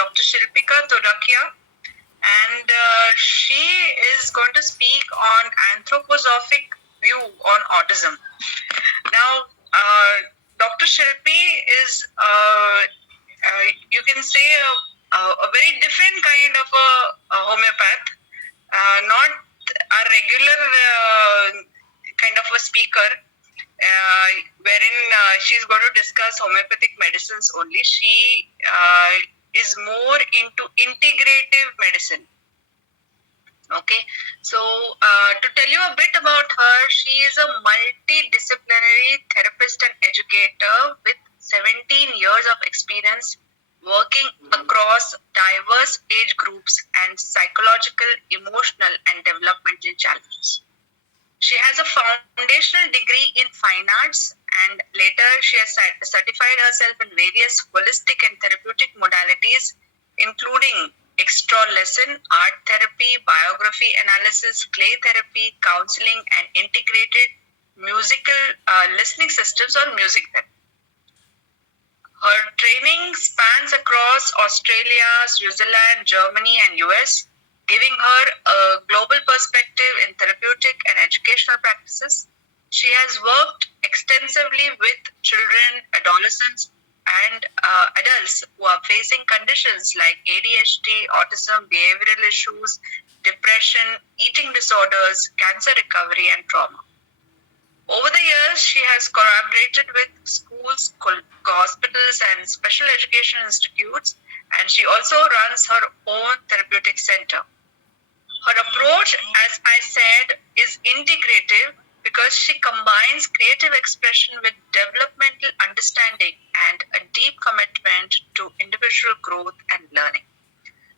Dr. Shilpika Turakhia, and she is going to speak on anthroposophic view on autism. Now, Dr. Shilpi is, you can say, a very different kind of a homeopath, not a regular kind of a speaker, wherein she's going to discuss homeopathic medicines only. She is more into integrative medicine. Okay, so to tell you a bit about her, she is a multidisciplinary therapist and educator with 17 years of experience working across diverse age groups and psychological, emotional, and developmental challenges. She has a foundational degree in fine arts, and later she has certified herself in various holistic and therapeutic modalities, including extra lesson, art therapy, biography analysis, play therapy, counseling, and integrated musical listening systems or music therapy. Her training spans across Australia, Switzerland, Germany, and US, giving her a global perspective in therapeutic and educational practices. She has worked extensively with children, adolescents, and adults who are facing conditions like ADHD, autism, behavioral issues, depression, eating disorders, cancer recovery, and trauma. Over the years, she has collaborated with schools, hospitals, and special education institutes, and she also runs her own therapeutic center. Her approach, as I said, is integrative because she combines creative expression with developmental understanding and a deep commitment to individual growth and learning.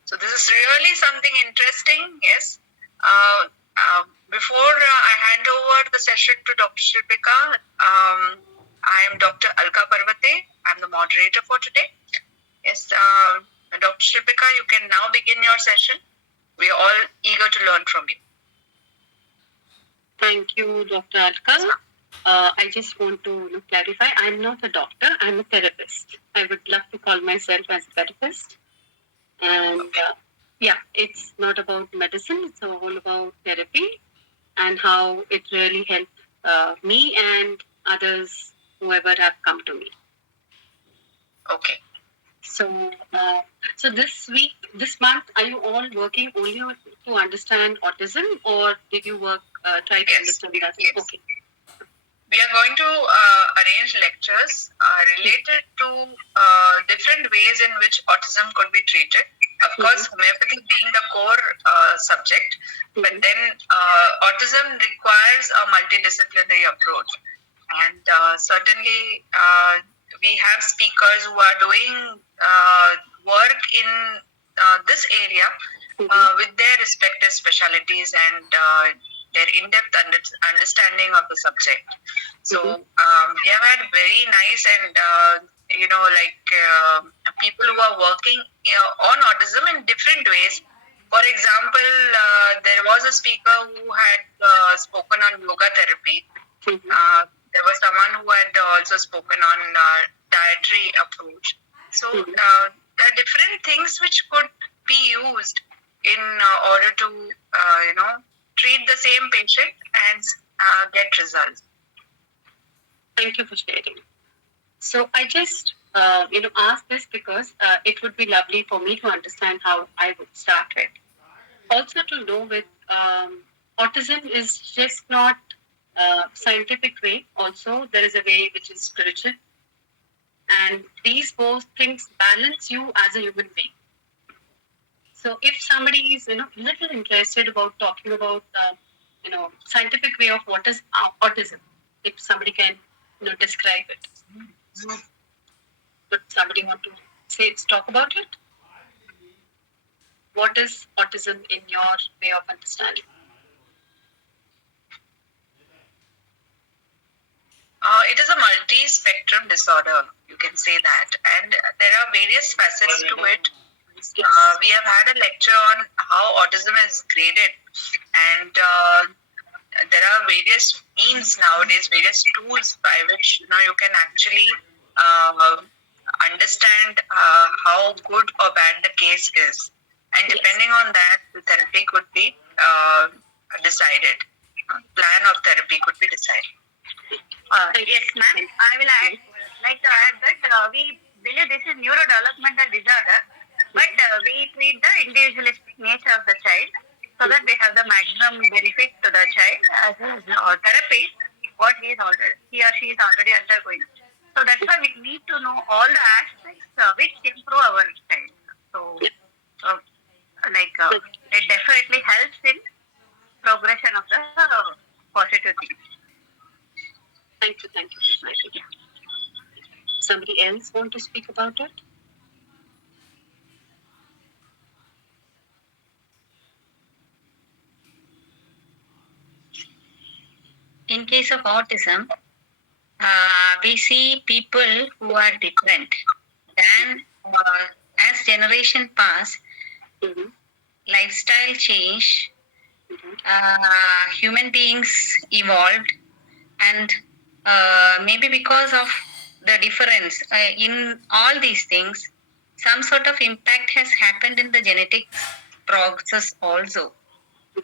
So this is really something interesting, yes. Before I hand over the session to Dr. Shilpika, I am Dr. Alka Parvate. I'm the moderator for today. Yes, Dr. Shilpika, you can now begin your session. We are all eager to learn from you. Thank you, Dr. Alka. I just want to clarify, I'm not a doctor, I'm a therapist. I would love to call myself as a therapist. And it's not about medicine, it's all about therapy and how it really helped me and others, whoever have come to me. Okay. So this month, are you all working only to understand autism, or did you try to understand that? Yes. Okay. We are going to arrange lectures related to different ways in which autism could be treated. Of course, homeopathy being the core subject, but then autism requires a multidisciplinary approach. And certainly, we have speakers who are doing work in this area with their respective specialties and their in-depth understanding of the subject. So we have had very nice and people who are working on autism in different ways. For example, there was a speaker who had spoken on yoga therapy. There was someone who had also spoken on dietary approach. So there are different things which could be used in order to treat the same patient and get results. Thank you for sharing. So I just asked this because it would be lovely for me to understand how I would start with. Also to know with autism is just not scientific way. Also there is a way which is spiritual, and these both things balance you as a human being. So if somebody is little interested about talking about scientific way of what is autism, if somebody can describe it, would somebody want to talk about it? What is autism in your way of understanding? It is a multi-spectrum disorder, you can say that, and there are various facets to it. We have had a lecture on how autism is graded, and there are various means nowadays, various tools by which you can actually understand how good or bad the case is. And depending on that, the therapy could be decided. Plan of therapy could be decided. Yes, ma'am. I will like to add that we believe this is neurodevelopmental disorder, but we treat the individualistic nature of the child so that we have the maximum benefit to the child as well as therapy, what he or she is already undergoing. So that's why we need to know all the aspects which improve our child. So, it definitely helps in progression of the positive things. Thank you, Ms. Maitri. Somebody else want to speak about it? In case of autism, we see people who are different. Then, as generation pass, lifestyle change, human beings evolved, and maybe because of the difference in all these things, some sort of impact has happened in the genetics process also.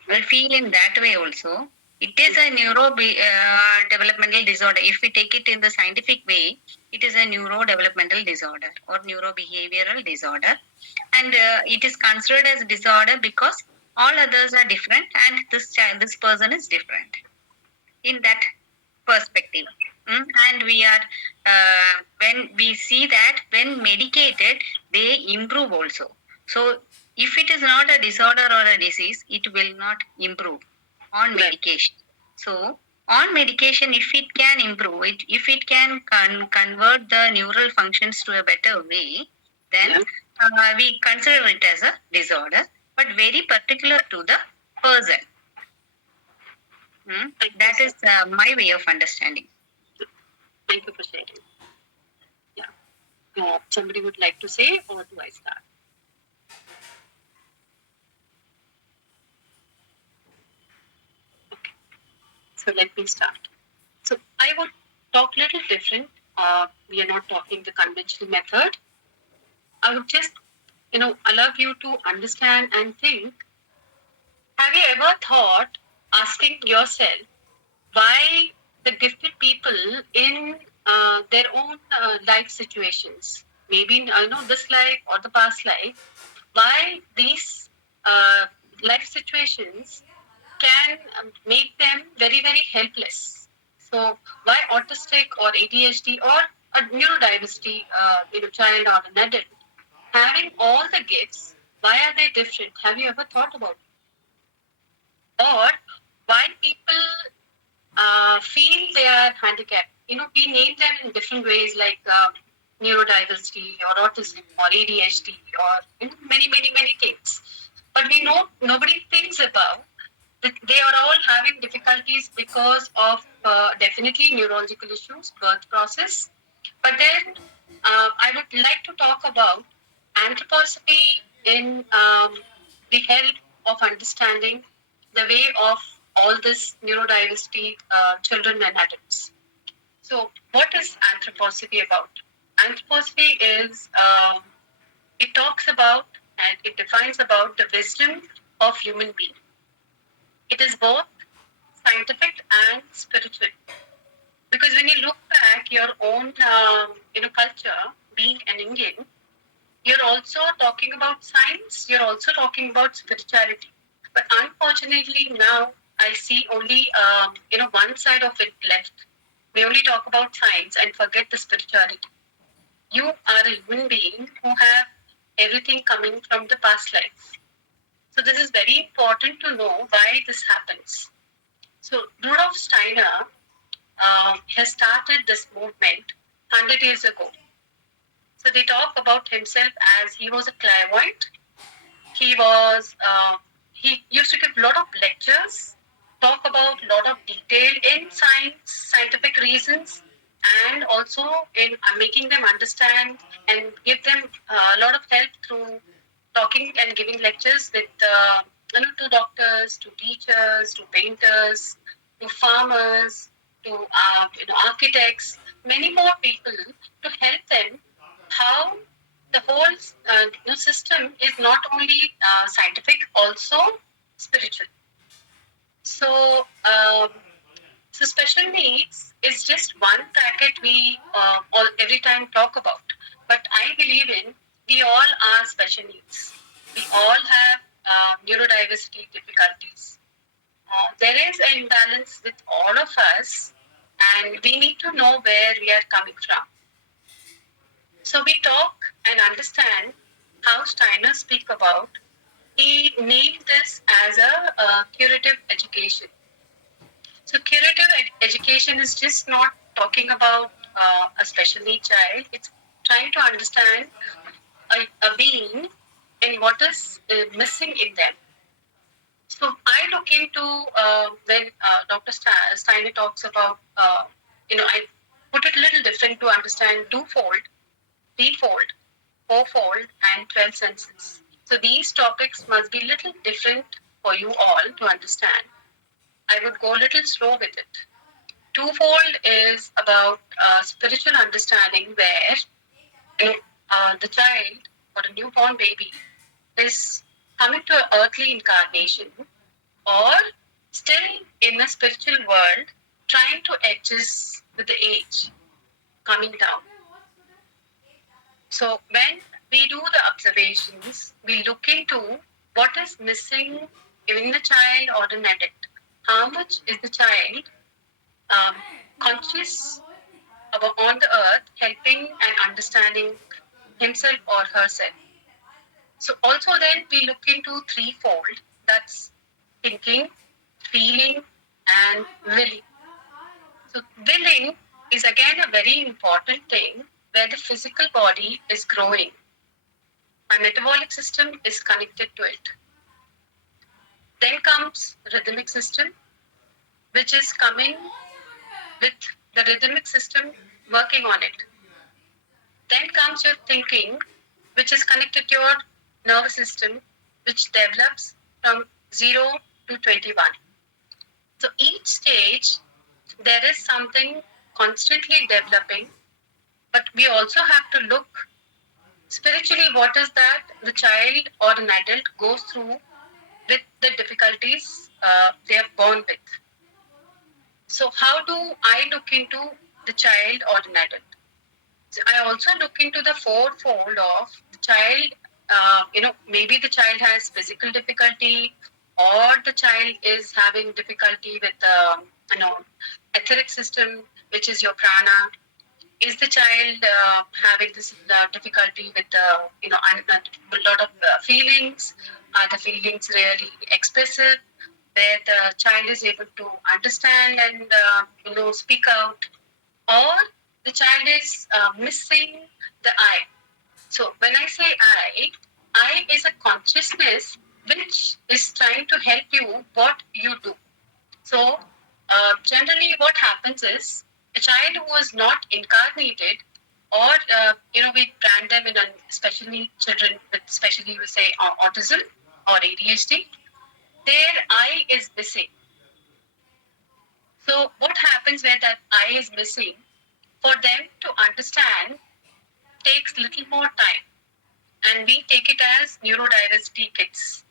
I feel in that way also. It is a developmental disorder. If we take it in the scientific way, it is a neurodevelopmental disorder or neurobehavioral disorder. And it is considered as disorder because all others are different and this person is different. In that perspective. And we are, when we see that when medicated, they improve also. So if it is not a disorder or a disease, it will not improve on medication. So on medication, if it can improve it, if it can convert the neural functions to a better way, then we consider it as a disorder, but very particular to the person. That is my way of understanding. Thank you for sharing. Yeah. Somebody would like to say, or do I start? Okay. So let me start. So I would talk a little different. We are not talking the conventional method. I would just, allow you to understand and think. Have you ever thought asking yourself why the gifted people in their own life situations, maybe this life or the past life, why these life situations can make them very, very helpless? So why autistic or ADHD or a neurodiversity child or an adult having all the gifts, why are they different? Have you ever thought about it? Or why people feel they are handicapped? We name them in different ways like neurodiversity or autism or ADHD or many, many, many things. But we know nobody thinks about that they are all having difficulties because of definitely neurological issues, birth process. But then I would like to talk about anthroposophy in the help of understanding the way of all this neurodiversity children and adults. So, what is anthroposophy about? Anthroposophy is, it talks about and it defines about the wisdom of human being. It is both scientific and spiritual. Because when you look back your own, culture, being an Indian, you're also talking about science, you're also talking about spirituality. But unfortunately, now I see only, one side of it left. We only talk about science and forget the spirituality. You are a human being who have everything coming from the past life. So this is very important to know why this happens. So Rudolf Steiner has started this movement 100 years ago. So they talk about himself as he was a clairvoyant. He was he used to give a lot of lectures, talk about a lot of detail in science, scientific reasons, and also in making them understand and give them a lot of help through talking and giving lectures with to doctors, to teachers, to painters, to farmers, to architects, many more people to help them how the whole system is not only scientific, also spiritual. So, so special needs is just one bracket we all every time talk about. But I believe in we all are special needs. We all have neurodiversity difficulties. There is an imbalance with all of us, and we need to know where we are coming from. So we talk and understand how Steiner speak about. He named this as a curative education. So curative education is just not talking about a special need child. It's trying to understand a being and what is missing in them. So I look into when Dr. Steiner talks about, I put it a little different to understand twofold, threefold, fourfold, and 12 senses. So these topics must be a little different for you all to understand. I would go a little slow with it. Twofold is about spiritual understanding where the child or a newborn baby is coming to an earthly incarnation or still in a spiritual world trying to adjust with the age coming down. So when we do the observations, we look into what is missing in the child or an adult. How much is the child conscious on the earth, helping and understanding himself or herself. So also then we look into threefold. That's thinking, feeling, and willing. So willing is again a very important thing where the physical body is growing. My metabolic system is connected to it. Then comes rhythmic system, which is coming with the rhythmic system working on it. Then comes your thinking, which is connected to your nervous system, which develops from 0 to 21. So each stage, there is something constantly developing, but we also have to look spiritually what is that the child or an adult goes through with the difficulties they are born with. So how do I look into the child or an adult? So I also look into the fourfold of the child. Maybe the child has physical difficulty, or the child is having difficulty with etheric system, which is your prana. Is the child having this difficulty with a lot of feelings? Are the feelings really expressive? Where the child is able to understand and speak out, or the child is missing the I. So when I say I is a consciousness which is trying to help you what you do. So generally what happens is a child who is not incarnated or, we brand them in especially children with especially we say autism or ADHD, their I is missing. So what happens where that I is missing, for them to understand takes little more time, and we take it as neurodiversity kids.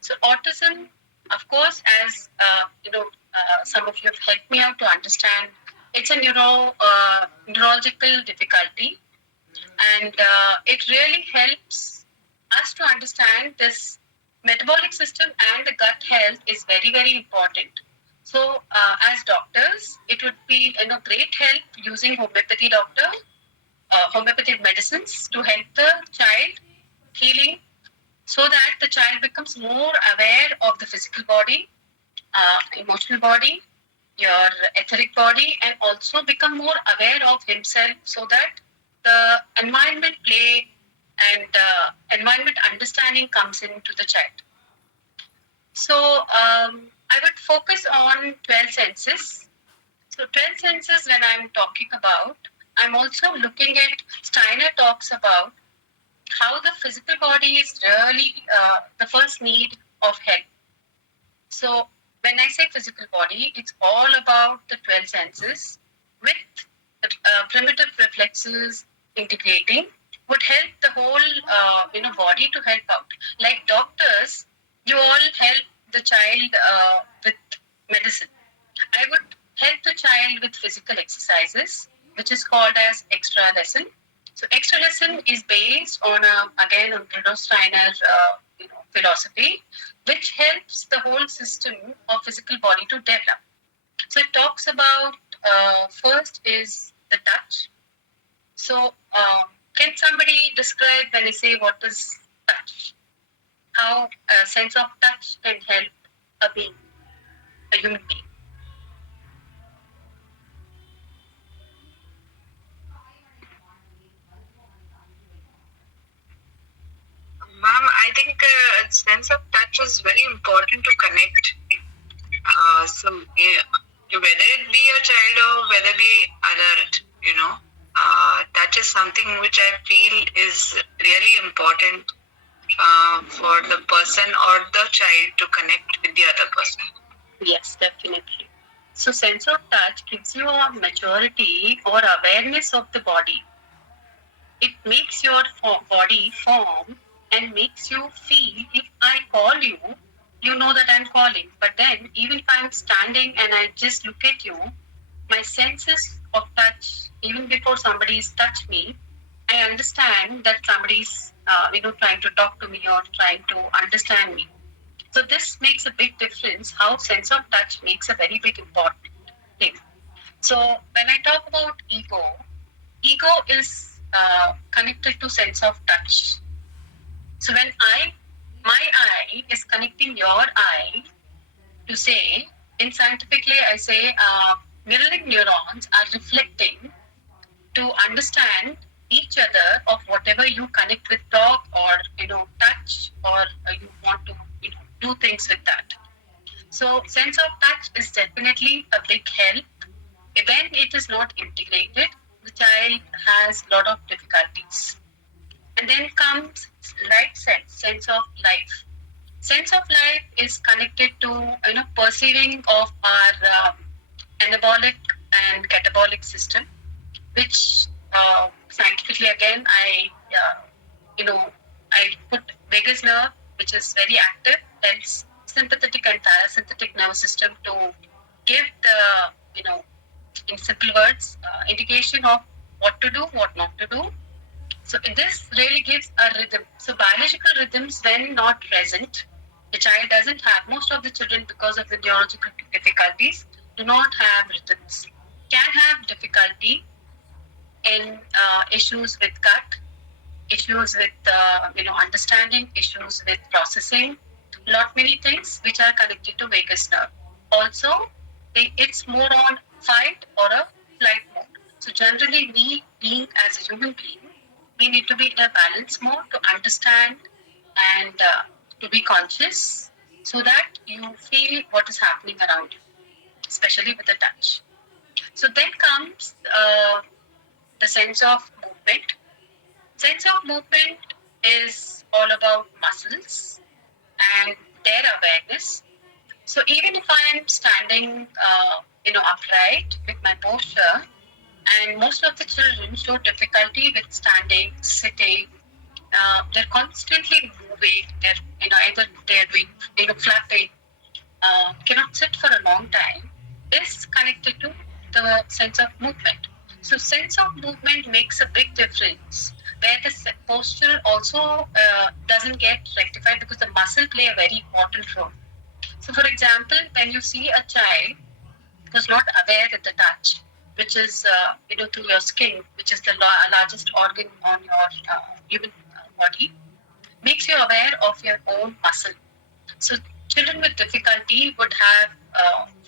So autism, of course, as some of you have helped me out to understand, it's a neurological difficulty, and it really helps us to understand this metabolic system and the gut health is very, very important. So as doctors, it would be great help using homeopathic medicines to help the child healing so that the child becomes more aware of the physical body, emotional body, your etheric body, and also become more aware of himself so that the environment play and environment understanding comes into the child. So I would focus on 12 senses. So 12 senses when I'm talking about, I'm also looking at, Steiner talks about how the physical body is really the first need of help. So when I say physical body, it's all about the 12 senses with primitive reflexes integrating would help the whole body to help out. Like doctors, you all help the child with medicine. I would help the child with physical exercises, which is called as extra lesson. So extra lesson is based on again on Rudolf Steiner's philosophy, which helps the whole system of physical body to develop. So it talks about first is the touch. So can somebody describe when I say what is touch? How a sense of touch can help a being, a human being? Ma'am, I think a sense of touch is very important to connect. Whether it be a child or whether be adult, touch is something which I feel is really important for the person or the child to connect with the other person. Yes, definitely. So sense of touch gives you a maturity or awareness of the body. It makes your body form and makes you feel if I call you, you know that I'm calling. But then even if I'm standing and I just look at you, my senses of touch, even before somebody's touched me, I understand that somebody's trying to talk to me or trying to understand me. So this makes a big difference. How sense of touch makes a very big important thing. So when I talk about ego is connected to sense of touch. So when my eye is connecting your eye to say, in scientifically I say mirroring neurons are reflecting to understand each other of whatever you connect with talk or touch or you want to do things with that. So sense of touch is definitely a big help. When it is not integrated, the child has a lot of difficulties. And then comes life sense of life. Sense of life is connected to perceiving of our anabolic and catabolic system, which scientifically again I put vagus nerve, which is very active, helps sympathetic and parasympathetic nervous system to give the in simple words indication of what to do, what not to do. So this really gives a rhythm. So biological rhythms, when not present, the child doesn't have. Most of the children, because of the neurological difficulties, do not have rhythms. Can have difficulty in issues with gut, issues with understanding, issues with processing, lot many things which are connected to vagus nerve. Also, it's more on fight or a flight mode. So generally, we being as a human being, we need to be in a balance mode to understand and to be conscious so that you feel what is happening around you, especially with the touch. So then comes the sense of movement. Sense of movement is all about muscles and their awareness. So even if I am standing, upright with my posture, and most of the children show difficulty with standing, sitting. They're constantly moving. They're either they're doing flapping, cannot sit for a long time. Is connected to the sense of movement. So sense of movement makes a big difference where the posture also doesn't get rectified because the muscle play a very important role. So for example, when you see a child who's not aware of the touch, which is through your skin, which is the largest organ on your human body, makes you aware of your own muscle. So children with difficulty would have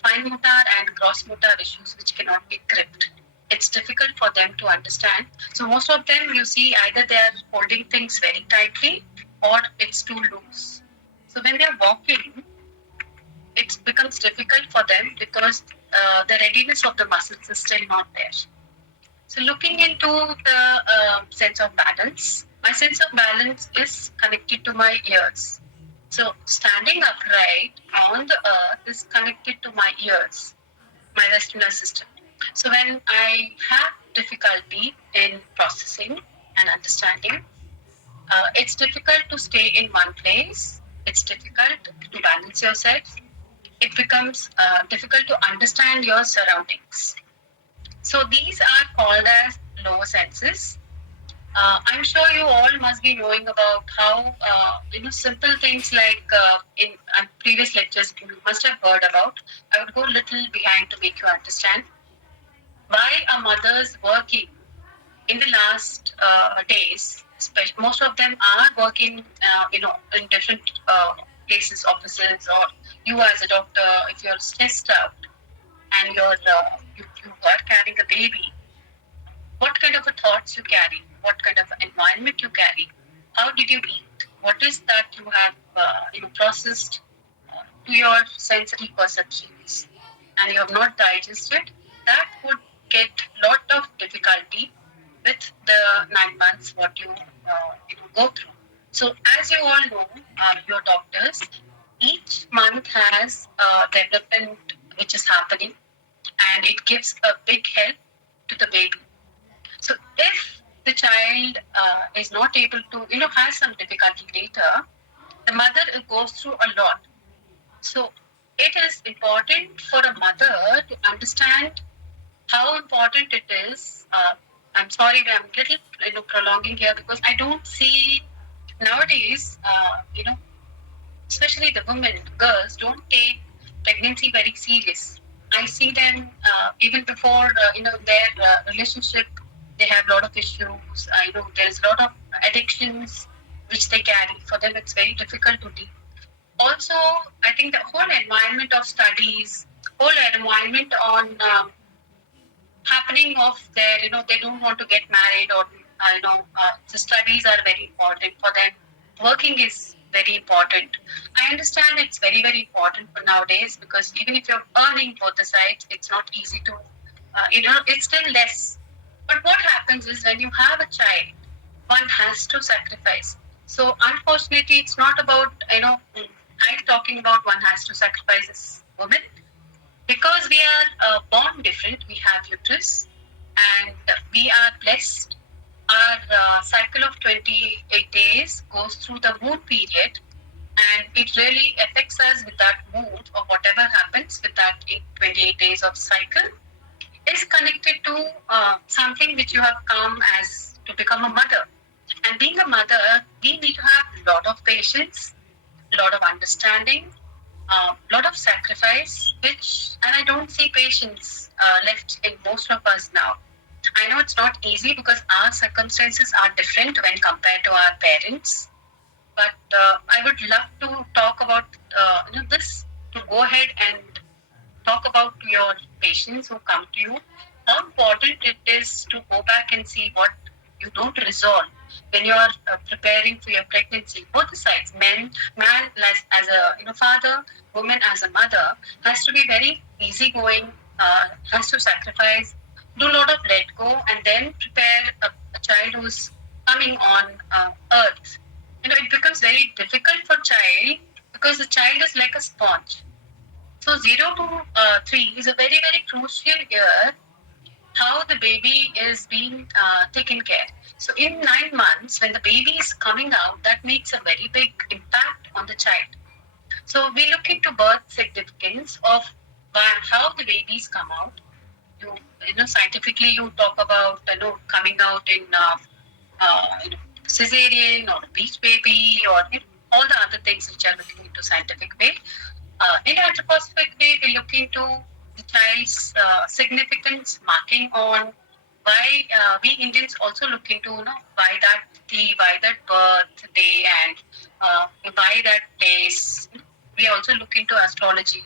fine motor and gross motor issues which cannot be gripped. It's difficult for them to understand. So most of them you see either they are holding things very tightly or it's too loose. So when they're walking, it becomes difficult for them because the readiness of the muscles is still not there. So looking into the sense of balance, my sense of balance is connected to my ears. So standing upright on the earth is connected to my ears, my vestibular system. So when I have difficulty in processing, and understanding. It's difficult to stay in one place. It's difficult to balance yourself. It becomes difficult to understand your surroundings. So these are called as lower senses. I'm sure you all must be knowing about how simple things like in previous lectures you must have heard about. I would go a little behind to make you understand why are mothers working in the last days. Especially, most of them are working, in different places, offices, or you as a doctor, if you're stressed out and you are carrying a baby, what kind of a thoughts you carry, what kind of environment you carry, how did you eat, what is that you have processed to your sensory perceptions, and you have not digested, that would get lot of difficulty with the 9 months what you go through. So as you all know, your doctors, each month has development which is happening, and it gives a big help to the baby. So if the child is not able to, has some difficulty later, the mother goes through a lot. So it is important for a mother to understand how important it is. I'm sorry, I'm a little prolonging here because I don't see nowadays, especially the women, girls don't take pregnancy very serious. I see them even before their relationship, they have a lot of issues. I know there's a lot of addictions which they carry. For them, it's very difficult to deal. Also, I think the whole environment of studies, whole environment on happening of their, they don't want to get married, or the studies are very important for them. Working is very important. I understand it's very, very important for nowadays because even if you're earning both the sides, it's not easy to, it's still less. But what happens is when you have a child, one has to sacrifice. So unfortunately, it's not about, I'm talking about one has to sacrifice as women, because we are born different. We have uterus, and we are blessed. Our cycle of 28 days goes through the moon period, and it really affects us with that mood, or whatever happens with that 28 days of cycle is connected to something which you have come as to become a mother. And being a mother, we need to have a lot of patience, a lot of understanding, a lot of sacrifice, and I don't see patience left in most of us now. I know it's not easy because our circumstances are different when compared to our parents, but I would love to talk about this, to go ahead and talk about your patients who come to you, how important it is to go back and see what you don't resolve when you are preparing for your pregnancy. Both the sides, man as a father, woman as a mother, has to be very easygoing, has to sacrifice, do a lot of let go, and then prepare a child who's coming on earth. It becomes very difficult for child because the child is like a sponge. So 0 to 3 is a very, very crucial year, how the baby is being taken care. So in 9 months, when the baby is coming out, that makes a very big impact on the child. So we look into birth significance of how the babies come out. Scientifically, you talk about coming out in cesarean or beach baby, or all the other things which are looking into scientific way. In anthroposophic way, we look into the child's significance, marking on why we Indians also look into why that birthday, and why that place. We also look into astrology.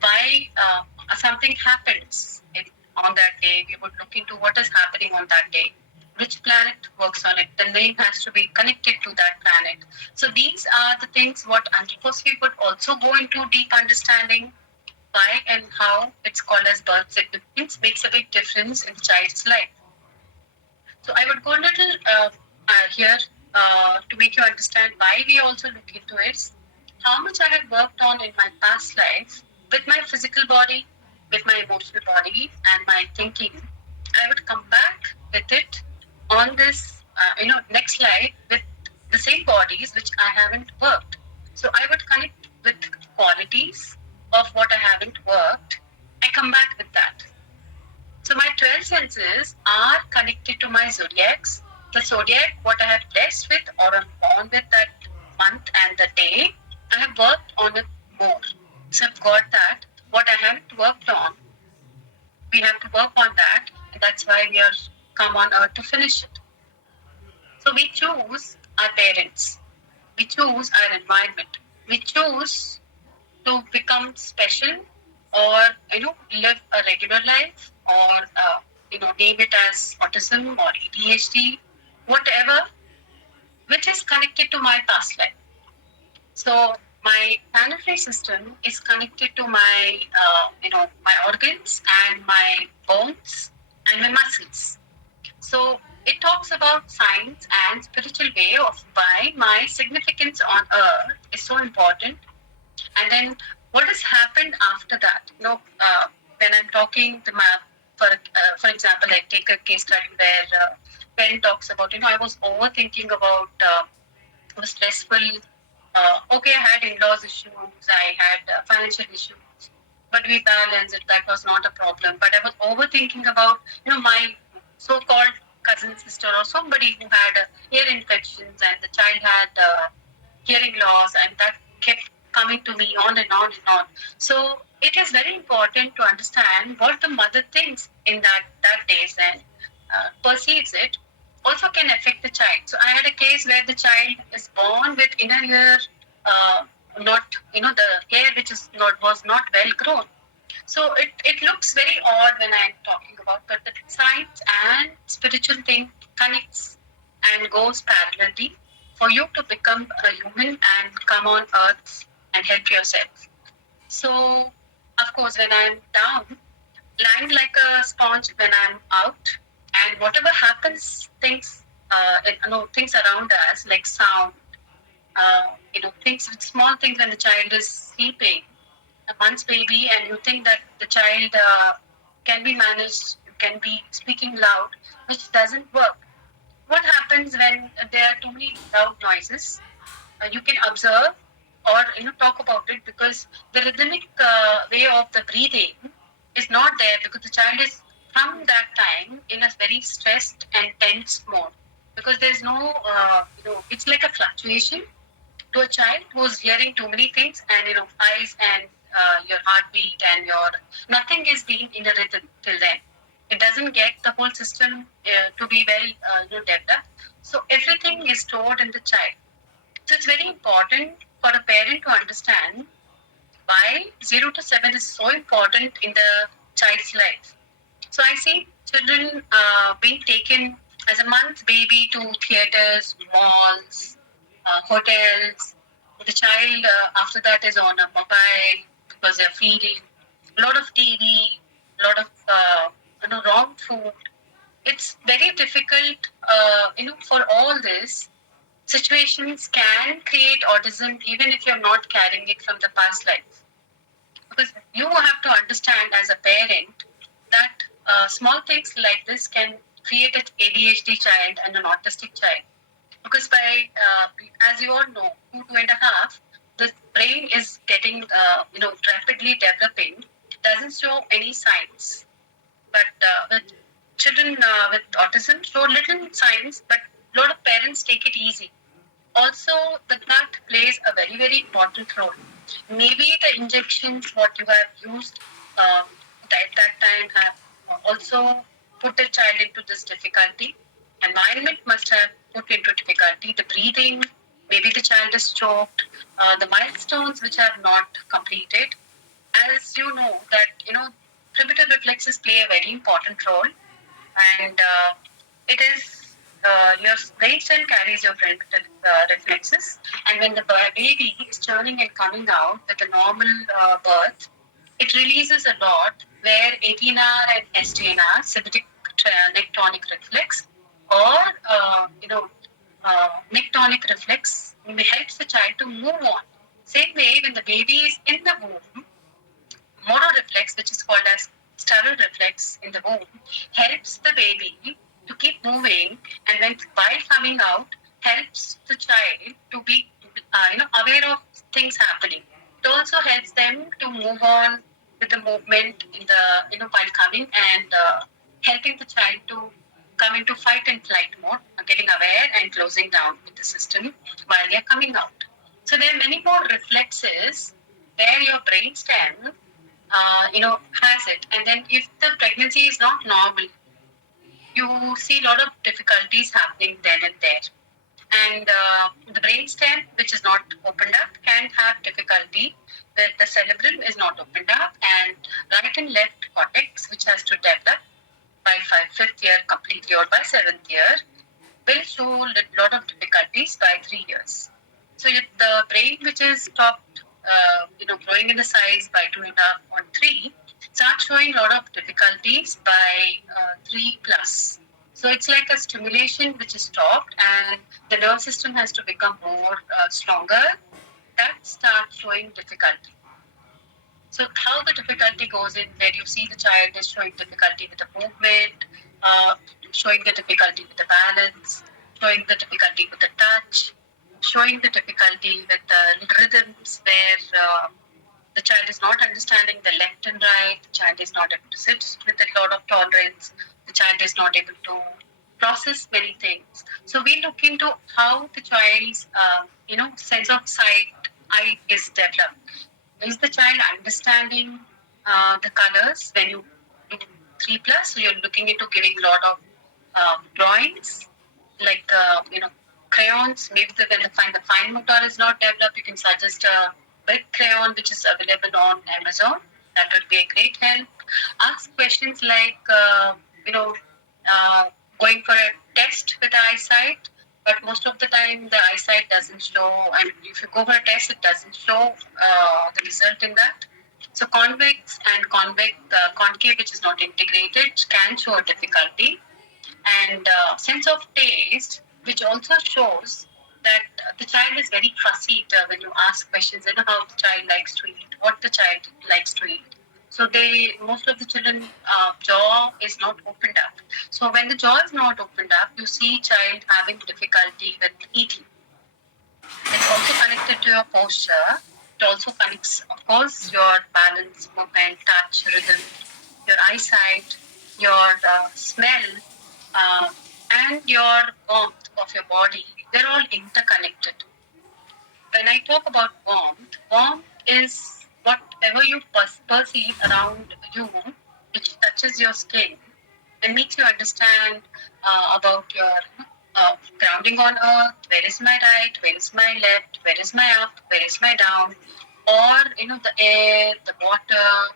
Why something happens on that day, we would look into what is happening on that day, which planet works on it. The name has to be connected to that planet. So these are the things what anthroposophy would also go into deep understanding. Why and how it's called as birth significance makes a big difference in the child's life. So I would go a little here to make you understand why we also look into it, how much I have worked on in my past life with my physical body, with my emotional body, and my thinking. I would come back with it on this next slide with the same bodies which I haven't worked. So I would connect with qualities of what I haven't worked. I come back with that. So my 12 senses are connected to my zodiacs. The zodiac, what I have blessed with or I'm born with that month and the day, I have worked on it more. So I've got that. What I haven't worked on, we have to work on that. And that's why we are come on earth to finish it. So we choose our parents. We choose our environment. We choose to become special or live a regular life or name it as autism or ADHD, whatever, which is connected to my past life. So my planetary system is connected to my my organs and my bones and my muscles. So it talks about science and spiritual way of why my significance on earth is so important. And then what has happened after that? When I'm talking to my, for example, I take a case study where Ben talks about, I was overthinking about was stressful. Okay, I had in-laws issues, I had financial issues, but we balanced it. That was not a problem. But I was overthinking about, my so-called cousin sister or somebody who had ear infections and the child had hearing loss, and that kept coming to me on and on and on. So it is very important to understand what the mother thinks in that days and perceives it also can affect the child. So I had a case where the child is born with inner ear, not the hair which is not was not well grown. So it looks very odd when I'm talking about, but the science and spiritual thing connects and goes parallelly for you to become a human and come on earth and help yourself. So of course when I'm down, lying like a sponge when I'm out, and whatever happens, things things around us like sound, things, small things when the child is sleeping, a month's baby, and you think that the child can be managed, can be speaking loud, which doesn't work. What happens when there are too many loud noises? You can observe or talk about it, because the rhythmic way of the breathing is not there, because the child is from that time in a very stressed and tense mode, because there's no it's like a fluctuation to a child who's hearing too many things, and eyes and your heartbeat and your nothing is being in a rhythm till then. It doesn't get the whole system to be well developed. So everything is stored in the child. So it's very important for a parent to understand why 0 to 7 is so important in the child's life. So I see children being taken as a month baby to theaters, malls, hotels. The child after that is on a mobile because they're feeding. A lot of TV, a lot of wrong food. It's very difficult, for all this. Situations can create autism even if you're not carrying it from the past life. Because you have to understand as a parent that small things like this can create an ADHD child and an autistic child. Because by, as you all know, 2.5, the brain is getting, rapidly developing, doesn't show any signs. But with children with autism, show little signs, but a lot of parents take it easy. Also, the gut plays a very, very important role. Maybe the injections what you have used at that time have also put the child into this difficulty. Environment must have put into difficulty. The breathing, maybe the child is choked, the milestones which are not completed. As you know that, primitive reflexes play a very important role, and it is your brain cell carries your primitive reflexes, and when the baby is churning and coming out with a normal birth, it releases a lot where 18R and STNR, sympathetic nectonic reflex, or nectonic reflex helps the child to move on. Same way, when the baby is in the womb, motor reflex, which is called as sterile reflex in the womb, helps the baby to keep moving, and then while coming out, helps the child to be aware of things happening. It also helps them to move on with the movement in the while coming, and helping the child to come into fight and flight mode, getting aware and closing down with the system while they're coming out. So there are many more reflexes where your brainstem has it. And then if the pregnancy is not normal, you see a lot of difficulties happening then and there. And the brainstem, which is not opened up, can have difficulty where the cerebrum is not opened up, and right and left cortex, which has to develop by fifth year completely or by seventh year, will show a lot of difficulties by 3 years. So the brain, which is stopped, growing in the size by 2.5 or 3, starts showing a lot of difficulties by 3 plus. So it's like a stimulation which is stopped, and the nerve system has to become more stronger. That starts showing difficulty. So how the difficulty goes in, where you see the child is showing difficulty with the movement, showing the difficulty with the balance, showing the difficulty with the touch, showing the difficulty with the rhythms where the child is not understanding the left and right, the child is not able to sit with a lot of tolerance, the child is not able to process many things. So we look into how the child's sense of sight, eye is developed. Is the child understanding the colors when you do 3 plus? So you're looking into giving a lot of drawings, like crayons. Maybe when the fine motor is not developed, you can suggest a big crayon which is available on Amazon. That would be a great help. Ask questions like going for a test with the eyesight, but most of the time the eyesight doesn't show, and if you go for a test, it doesn't show the result in that. So convex and concave, which is not integrated, can show a difficulty. And sense of taste, which also shows that the child is very fussy when you ask questions, how the child likes to eat, what the child likes to eat. So most of the children jaw is not opened up. So when the jaw is not opened up, you see child having difficulty with eating. It's also connected to your posture. It also connects, of course, your balance, movement, touch, rhythm, your eyesight, your smell, and your warmth of your body. They're all interconnected. When I talk about warmth is whatever you perceive around you, which touches your skin and makes you understand about your grounding on earth. Where is my right? Where is my left? Where is my up? Where is my down? Or the air, the water,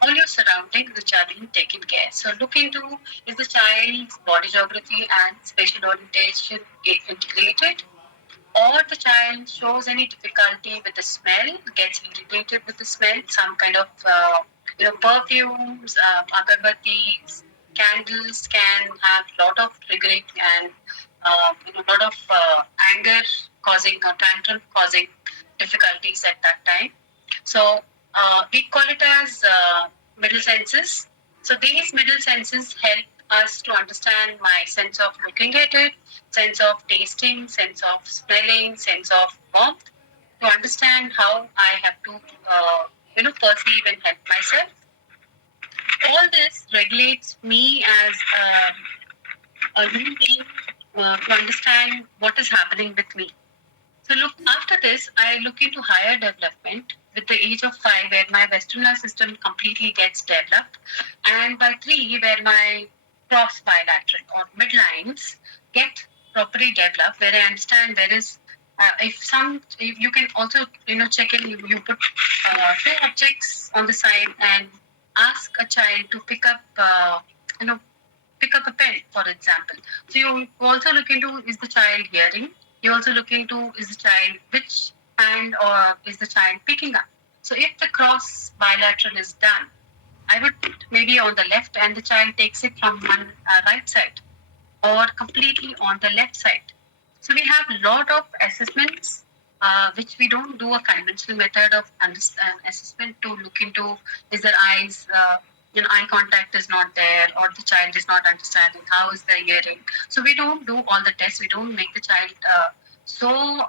all your surroundings which are being taken care. So look into, is the child's body geography and spatial orientation integrated, or the child shows any difficulty with the smell, gets irritated with the smell, some kind of perfumes, agarbattis, candles can have a lot of triggering and a lot of anger causing or tantrum causing difficulties at that time. So we call it as middle senses. So these middle senses help us to understand my sense of looking at it, sense of tasting, sense of smelling, sense of warmth, to understand how I have to perceive and help myself. All this regulates me as a human being to understand what is happening with me. So look, after this, I look into higher development with the age of 5, where my vestibular system completely gets developed, and by 3, where my cross bilateral or midlines get properly developed, where I understand there is if you can also check in. You put 2 objects on the side and ask a child to pick up a pen, for example. So you also look into, is the child hearing? You also look into, is the child, which hand or is the child picking up? So if the cross bilateral is done, I would put maybe on the left and the child takes it from one right side, or completely on the left side. So we have a lot of assessments which we don't do a conventional method of assessment to look into, is their eyes eye contact is not there, or the child is not understanding. How is the hearing? So we don't do all the tests. We don't make the child so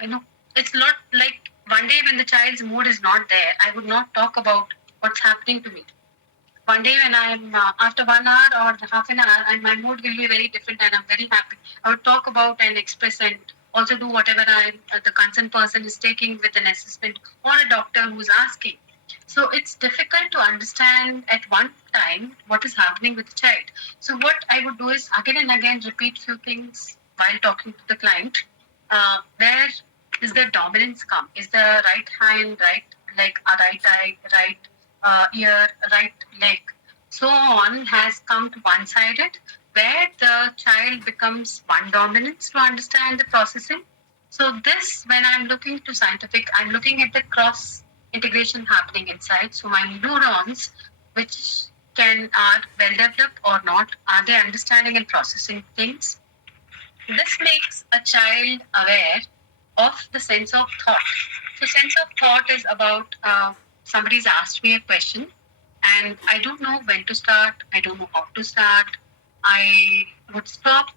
you know. It's not like one day when the child's mood is not there, I would not talk about what's happening to me. One day when I'm after 1 hour or half an hour, and my mood will be very different and I'm very happy. I would talk about and express and also do whatever the concerned person is taking with an assessment or a doctor who's asking. So it's difficult to understand at one time what is happening with the child. So what I would do is again and again repeat few things while talking to the client. Where is the dominance come? Is the right hand, right leg, a right eye, right ear, right leg, so on has come to one sided, where the child becomes one dominance to understand the processing. So this, when I'm looking to scientific, I'm looking at the cross integration happening inside. So my neurons, which are well developed or not, are they understanding and processing things? This makes a child aware of the sense of thought. So sense of thought is about somebody's asked me a question and I don't know when to start. I don't know how to start. I would stop.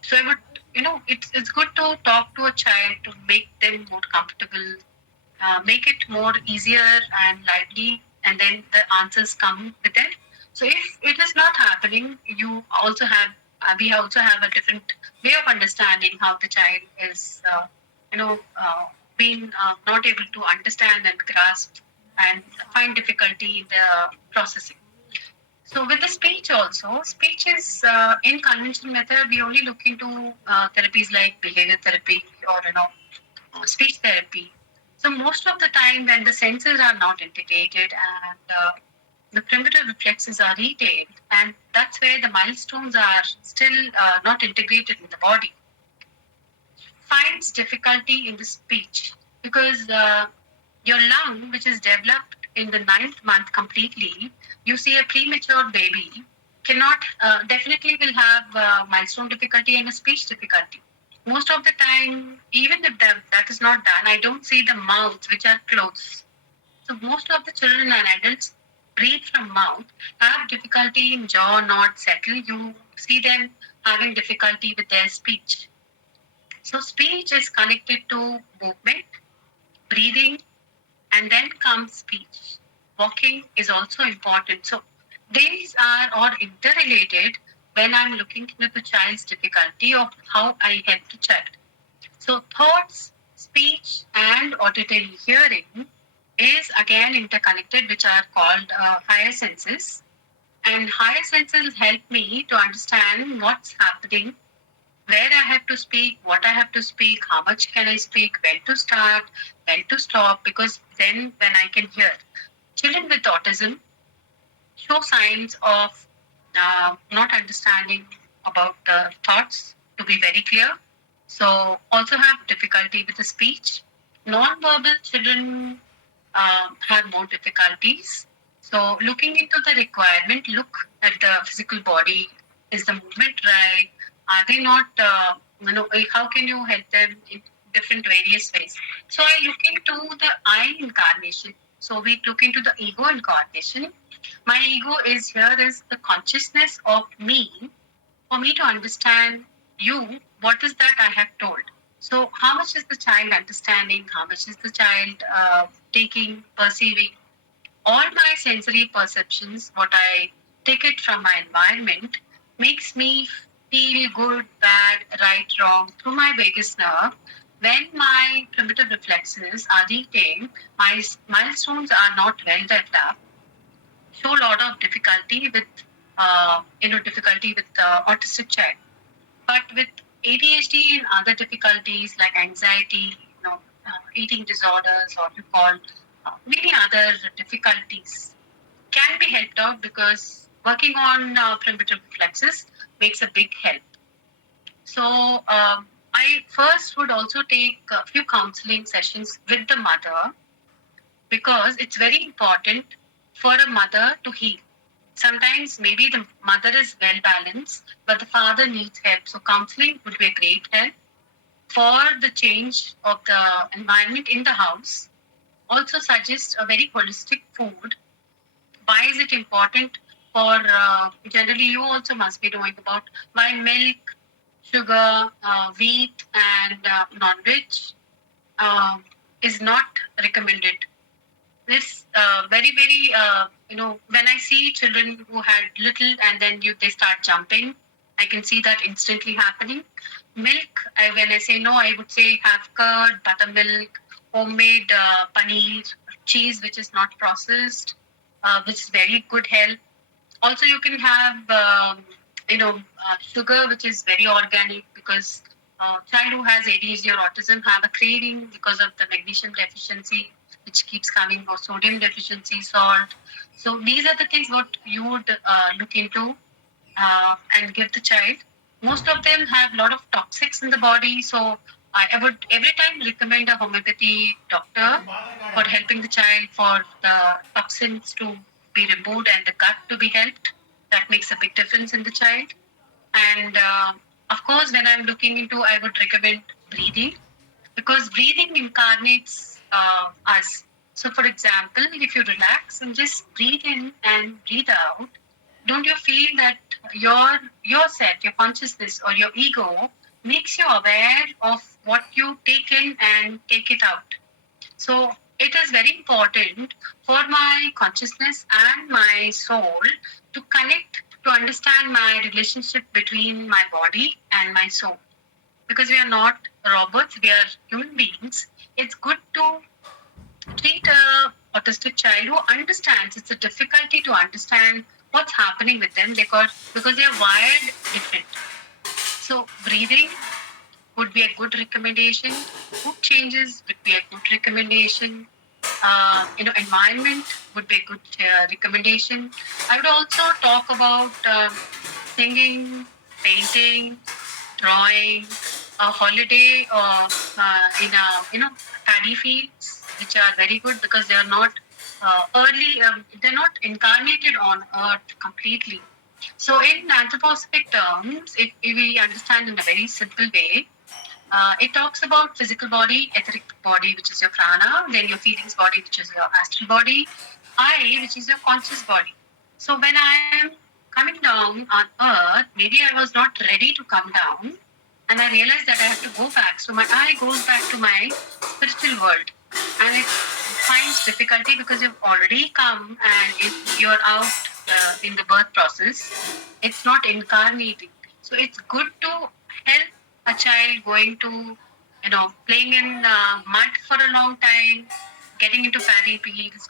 So I would, it's good to talk to a child to make them more comfortable, make it more easier and lively, and then the answers come with it. So if it is not happening, we also have a different way of understanding how the child is, being not able to understand and grasp and find difficulty in the processing. So with the speech also, speech is in conventional method, we only look into therapies like behavior therapy or speech therapy. So most of the time when the senses are not integrated and the primitive reflexes are retained, and that's where the milestones are still not integrated in the body, finds difficulty in the speech because your lung, which is developed in the 9th month completely, you see a premature baby cannot definitely will have milestone difficulty and a speech difficulty. Most of the time, even if that is not done, I don't see the mouths which are closed. So most of the children and adults breathe from mouth, have difficulty in jaw not settle. You see them having difficulty with their speech. So speech is connected to movement, breathing, and then comes speech. Walking is also important. So these are all interrelated when I'm looking into the child's difficulty of how I help the child. So thoughts, speech, and auditory hearing is again interconnected, which are called higher senses. And higher senses help me to understand what's happening, where I have to speak, what I have to speak, how much can I speak, when to start, when to stop, because then when I can hear. Children with autism show signs of not understanding about the thoughts, to be very clear. So also have difficulty with the speech. Non-verbal children have more difficulties. So looking into the requirement, look at the physical body. Is the movement right? Are they not? How can you help them in different various ways? So I look into the I incarnation. So we look into the ego incarnation. My ego is here is the consciousness of me, for me to understand you, what is that I have told. So how much is the child understanding? How much is the child taking, perceiving? All my sensory perceptions, what I take it from my environment, makes me feel good, bad, right, wrong through my vagus nerve. When my primitive reflexes are retained, my milestones are not well developed, show a lot of difficulty with difficulty with the autistic child. But with ADHD and other difficulties like anxiety, eating disorders, or you call many other difficulties, can be helped out because working on primitive reflexes makes a big help. So I first would also take a few counseling sessions with the mother because it's very important for a mother to heal. Sometimes maybe the mother is well balanced, but the father needs help. So counseling would be a great help for the change of the environment in the house. Also suggest a very holistic food why is it important for generally you also must be knowing about why milk, sugar, wheat, and non-veg uh, is not recommended. This very when I see children who had little and then they start jumping, I can see that instantly happening. Milk, when I say no, I would say have curd, buttermilk, homemade paneer, cheese which is not processed, which is very good health. Also, you can have sugar, which is very organic because child who has ADHD or autism have a craving because of the magnesium deficiency, which keeps coming, or sodium deficiency, salt. So these are the things what you would look into and give the child. Most of them have a lot of toxics in the body, so I would every time recommend a homeopathy doctor for helping the child for the toxins to be removed and the gut to be helped. That makes a big difference in the child. And of course, when I'm looking into, I would recommend breathing because breathing incarnates us. So, for example, if you relax and just breathe in and breathe out, don't you feel that yourself, your consciousness, or your ego makes you aware of what you take in and take it out? So it is very important for my consciousness and my soul to connect to understand my relationship between my body and my soul. Because we are not robots, we are human beings. It's good to treat a autistic child who understands. It's a difficulty to understand what's happening with them because they are wired different. So breathing would be a good recommendation. Food changes would be a good recommendation. Environment would be a good recommendation. I would also talk about singing, painting, drawing, a holiday in a paddy fields, which are very good because they are not early. They're not incarnated on Earth completely. So, in anthroposophic terms, if we understand in a very simple way, it talks about physical body, etheric body, which is your prana, then your feelings body, which is your astral body, I, which is your conscious body. So when I am coming down on earth, maybe I was not ready to come down, and I realized that I have to go back. So my eye goes back to my spiritual world, and it finds difficulty because you've already come and if you're out in the birth process, it's not incarnating. So it's good to help a child going to, playing in mud for a long time, getting into paddy fields,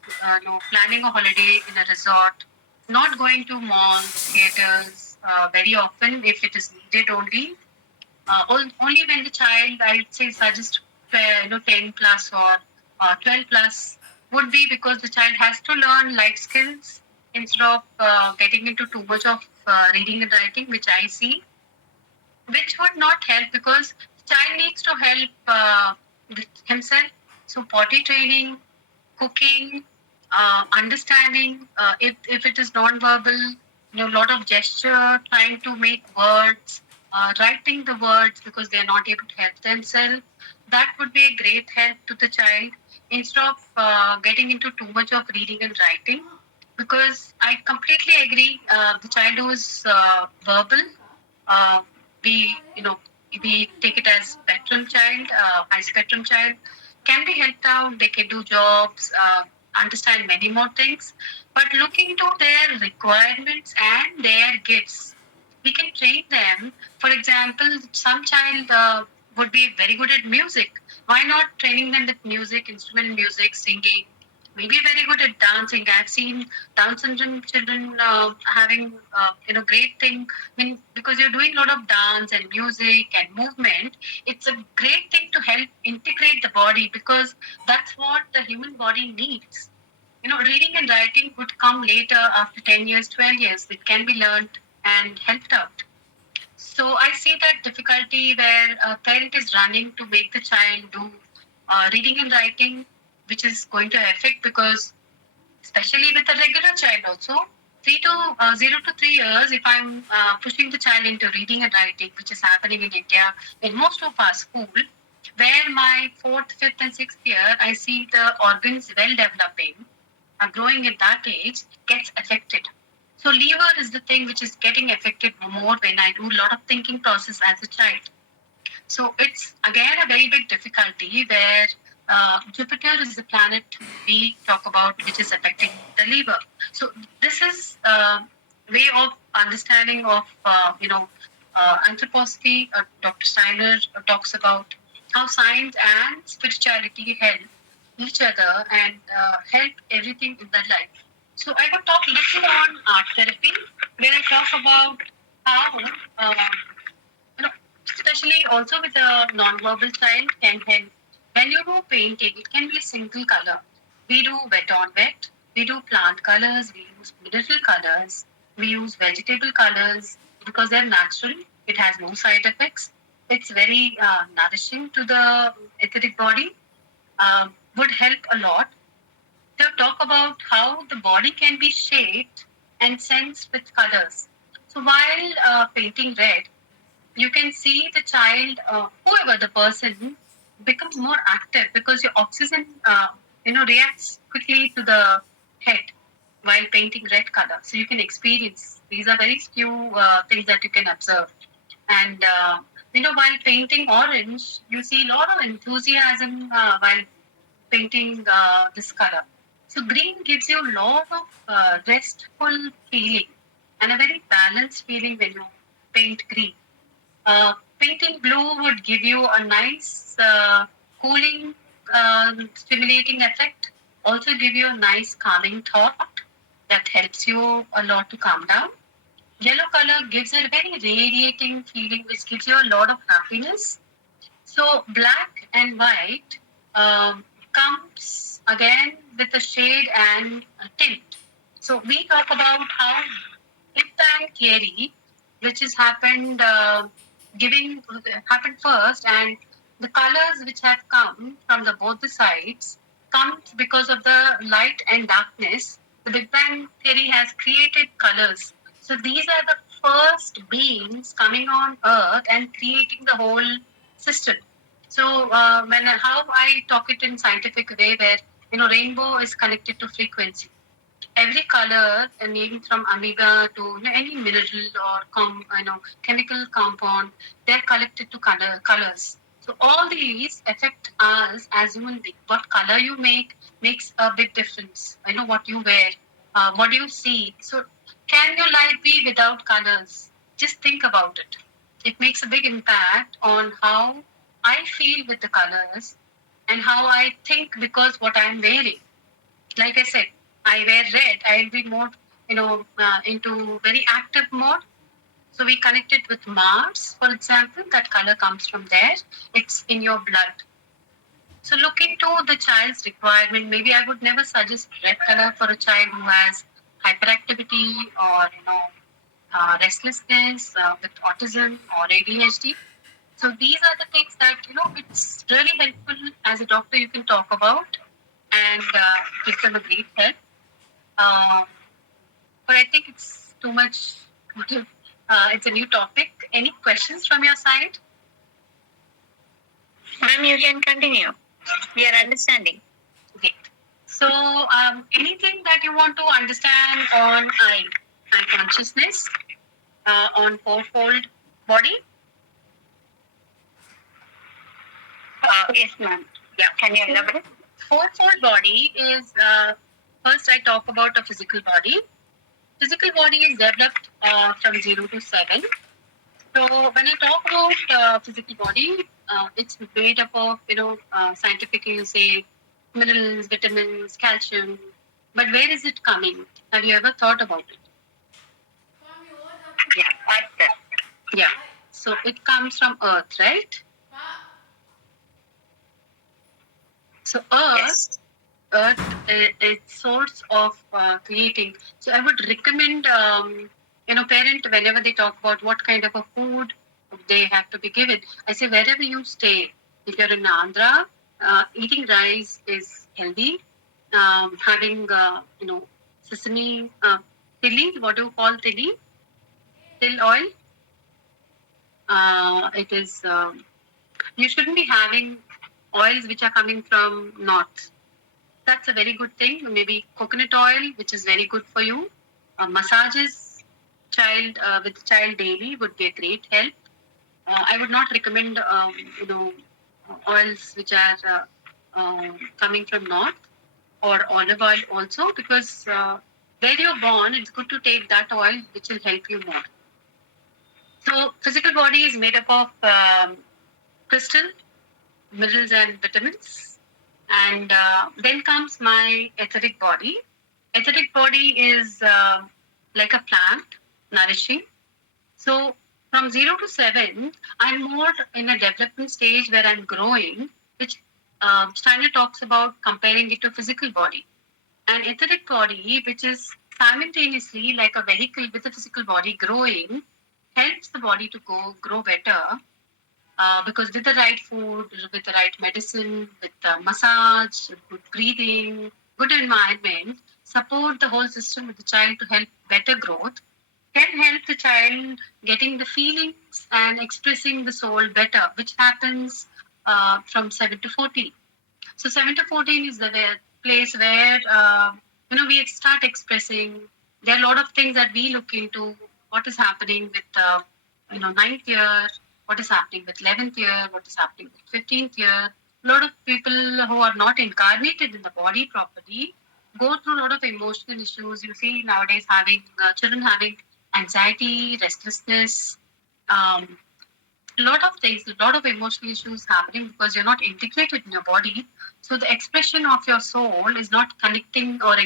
planning a holiday in a resort, not going to malls, theaters very often if it is needed only. Only when the child, I would say, suggest 10 plus or 12 plus would be because the child has to learn life skills instead of getting into too much of reading and writing, which I see, which would not help because the child needs to help with himself. So potty training, cooking, understanding, if it is non-verbal, a lot of gesture, trying to make words, writing the words because they are not able to help themselves. That would be a great help to the child instead of getting into too much of reading and writing. Because I completely agree, the child who is verbal, uh, we we take it as spectrum child, high spectrum child, can be helped out. They can do jobs, understand many more things. But looking to their requirements and their gifts, we can train them. For example, some child would be very good at music. Why not training them with music, instrumental music, singing? Maybe very good at dancing. I've seen Down syndrome children having great thing. I mean, because you're doing a lot of dance and music and movement, it's a great thing to help integrate the body because that's what the human body needs. Reading and writing would come later after 10 years, 12 years. It can be learned and helped out. So I see that difficulty where a parent is running to make the child do reading and writing, which is going to affect because, especially with a regular child also, 0 to 3 years, if I'm pushing the child into reading and writing, which is happening in India in most of our school, where my fourth, fifth, and sixth year, I see the organs well developing. are growing at that age gets affected. So liver is the thing which is getting affected more when I do a lot of thinking process as a child. So it's again a very big difficulty where Jupiter is the planet we talk about which is affecting the liver. So this is way of understanding of anthroposophy. Dr. Steiner talks about how science and spirituality help each other and help everything in their life. So I will talk little on art therapy, where I talk about how especially also with a non-verbal child can help. When you do painting, it can be a single color. We do wet on wet, we do plant colors, we use mineral colors, we use vegetable colors because they're natural. It has no side effects. It's very nourishing to the etheric body. Would help a lot to talk about how the body can be shaped and sensed with colors. So while painting red, you can see the child, whoever the person, becomes more active because your oxygen, reacts quickly to the head while painting red color. So you can experience. These are very few things that you can observe. And while painting orange, you see a lot of enthusiasm while painting this color. So green gives you a lot of restful feeling and a very balanced feeling when you paint green. Painting blue would give you a nice cooling, stimulating effect. Also give you a nice calming thought that helps you a lot to calm down. Yellow color gives a very radiating feeling, which gives you a lot of happiness. So black and white comes again with a shade and a tint. So we talk about how Big Bang theory, which has happened first, and the colors which have come from the both the sides come because of the light and darkness. The Big Bang theory has created colors. So these are the first beings coming on Earth and creating the whole system. So when how I talk it in scientific way, where rainbow is connected to frequency. Every color, maybe from amoeba to any mineral or chemical compound, they're collected to colors. So all these affect us as human beings. What color you make makes a big difference. What you wear, what do you see. So can your life be without colors? Just think about it. It makes a big impact on how I feel with the colors and how I think because what I'm wearing. Like I said, I wear red, I'll be more, into very active mode. So we connect it with Mars, for example, that color comes from there. It's in your blood. So look into the child's requirement. Maybe I would never suggest red color for a child who has hyperactivity or, restlessness with autism or ADHD. So these are the things that, it's really helpful as a doctor you can talk about and give them a great help. But I think it's too much. It's a new topic. Any questions from your side? Ma'am, you can continue. We are understanding. Okay. So, anything that you want to understand on eye consciousness, on fourfold body? Yes, ma'am. Yeah. Can you elaborate? Fourfold body is first I talk about a physical body. Physical body is developed from 0 to 7. So when I talk about physical body, it's made up of scientifically you say minerals, vitamins, calcium. But where is it coming? Have you ever thought about it? Yeah, Yeah. So it comes from Earth, right? So yes. Earth is source of creating. So I would recommend parent whenever they talk about what kind of a food they have to be given. I say wherever you stay, if you're in Andhra, eating rice is healthy. Having sesame tilli, what do you call tilli? Till oil. It is you shouldn't be having oils which are coming from north. that's a very good thing. Maybe coconut oil, which is very good for you. Massages with child daily would be a great help. I would not recommend oils which are coming from north, or olive oil also, because where you're born, it's good to take that oil which will help you more. So physical body is made up of crystal, minerals and vitamins. And then comes my etheric body. Etheric body is like a plant, nourishing. So from 0 to 7, I'm more in a development stage where I'm growing, which Steiner talks about comparing it to physical body. And etheric body, which is simultaneously like a vehicle with the physical body growing, helps the body to grow better, because with the right food, with the right medicine, with massage, good breathing, good environment, support the whole system with the child to help better growth, can help the child getting the feelings and expressing the soul better, which happens from 7 to 14. So 7 to 14 is the place where we start expressing. There are a lot of things that we look into. What is happening with ninth year? What is happening with 11th year? What is happening with 15th year? A lot of people who are not incarnated in the body properly go through a lot of emotional issues. You see nowadays children having anxiety, restlessness, um, a lot of things, a lot of emotional issues happening because you're not integrated in your body. So the expression of your soul is not connecting or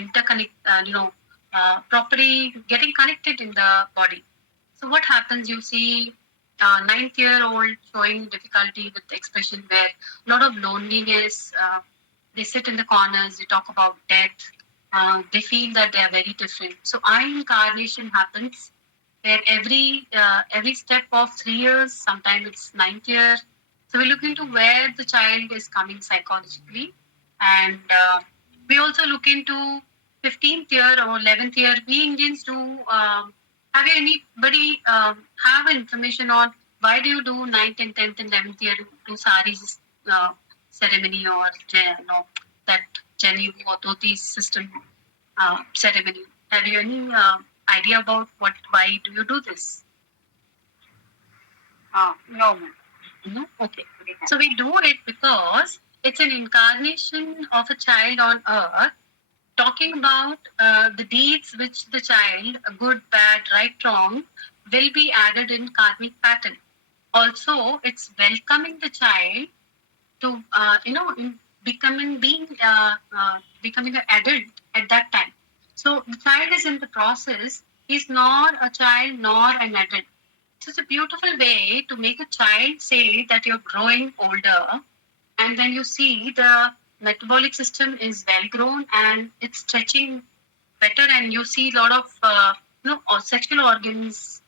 properly getting connected in the body. So what happens? You see, 9th-year-old showing difficulty with the expression, where a lot of loneliness. They sit in the corners. They talk about death. They feel that they are very different. So incarnation happens where every step of 3 years, sometimes it's 9th year. So we look into where the child is coming psychologically, and we also look into 15th year or 11th year. We Indians do. Have you anybody have information on why do you do 9th and 10th and 11th year do saris ceremony, or that Jani or Dhoti system ceremony? Have you any idea about why do you do this? No, ma'am. No? Okay. So we do it because it's an incarnation of a child on earth, talking about the deeds which the child, good, bad, right, wrong, will be added in karmic pattern. Also, it's welcoming the child to becoming an adult at that time. So the child is in the process. He's not a child nor an adult. So it's a beautiful way to make a child say that you're growing older, and then you see the metabolic system is well grown and it's stretching better, and you see a lot of sexual organs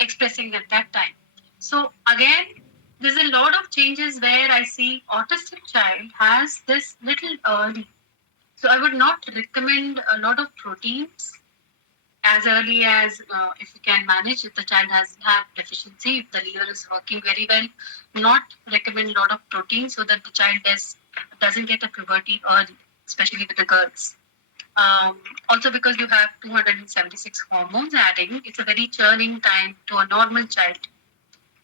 expressing at that time. So again, there's a lot of changes where I see autistic child has this little early. So I would not recommend a lot of proteins as early as if you can manage. If the child has have deficiency, if the liver is working very well, not recommend a lot of protein so that the child doesn't get a puberty early, especially with the girls. Also because you have 276 hormones adding, it's a very churning time to a normal child.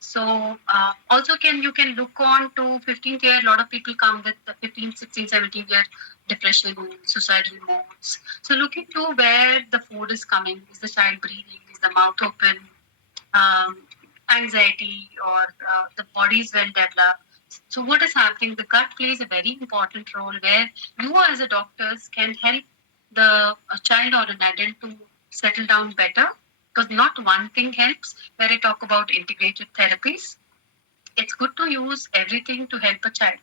So also you can look on to 15th year. A lot of people come with the 15, 16, 17 year depression, suicidal modes. So look into where the food is coming. Is the child breathing? Is the mouth open? Anxiety, or the body is well developed. So what is happening? The gut plays a very important role where you as a doctors can help the child or an adult to settle down better, because not one thing helps. Where I talk about integrated therapies, it's good to use everything to help a child.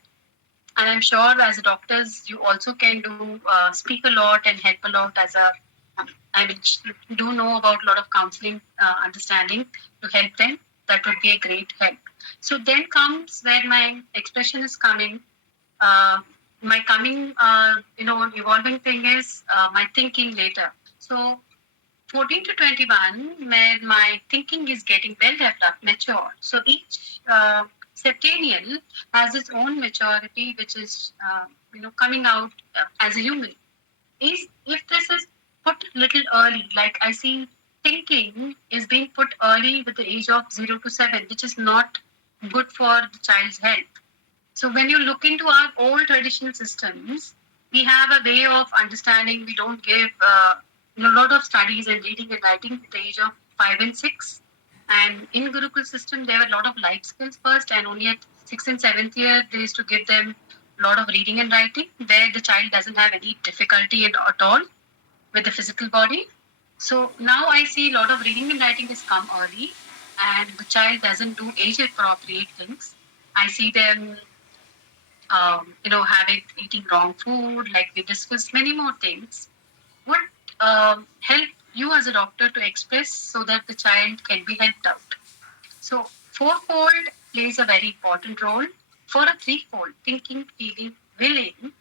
And I'm sure as doctors, you also can do speak a lot and help a lot as a, do know about a lot of counseling understanding to help them. That would be a great help. So then comes where my expression is coming. My coming, evolving thing is my thinking later. So 14 to 21, where my thinking is getting well developed, mature. So each Septennial has its own maturity, which is coming out as a human. Is if this is put little early, like I see thinking is being put early with the age of 0 to 7, which is not good for the child's health. So when you look into our old traditional systems, we have a way of understanding. We don't give a lot of studies in reading and writing at the age of 5 and 6. And in Gurukul system, there were a lot of life skills first, and only at 6th and 7th year, they used to give them a lot of reading and writing, where the child doesn't have any difficulty at all with the physical body. So now I see a lot of reading and writing has come early, and the child doesn't do age appropriate things. I see them having eating wrong food, like we discussed many more things, would help you as a doctor to express so that the child can be helped out. So, fourfold plays a very important role for a threefold thinking, feeling, willing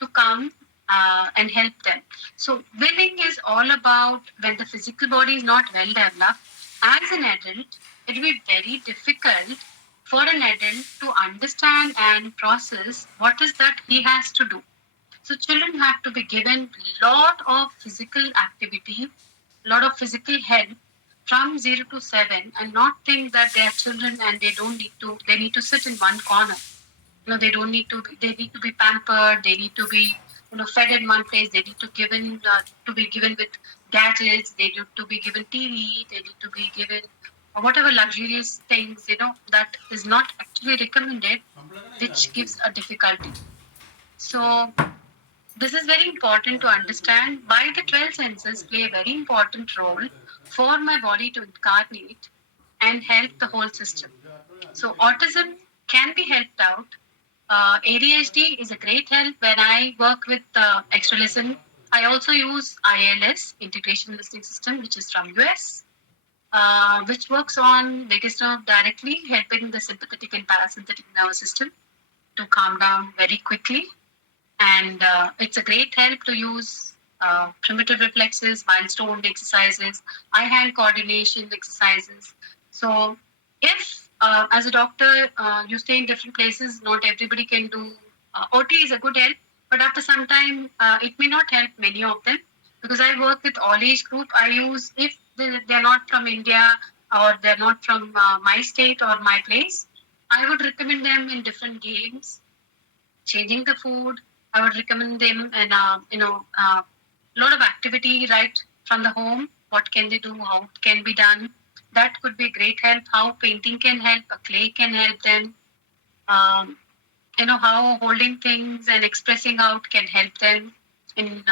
to come and help them. So, willing is all about when the physical body is not well developed. As an adult, it will be very difficult for an adult to understand and process what is that he has to do. So children have to be given lot of physical activity, lot of physical help from 0 to 7, and not think that they are children and they need to sit in one corner. They don't need to be, they need to be pampered, they need to be fed in one place, they need to be given with gadgets, they need to be given TV, they need to be given whatever luxurious things that is not actually recommended, which gives a difficulty. So this is very important to understand why the 12 senses play a very important role for my body to incarnate and help the whole system. So autism can be helped out. ADHD is a great help when I work with extra lesson. I also use ILS, Integration Listening System, which is from US, which works on vagus nerve directly, helping the sympathetic and parasympathetic nervous system to calm down very quickly. And it's a great help to use primitive reflexes, milestone exercises, eye-hand coordination exercises. So if as a doctor you stay in different places, not everybody can do OT is a good help, but after some time it may not help many of them, because I work with all age group. I use, if they're not from India or they're not from my state or my place, I would recommend them in different games, changing the food. I would recommend them and lot of activity right from the home. What can they do? How it can be done? That could be great help. How painting can help, a clay can help them. How holding things and expressing out can help them in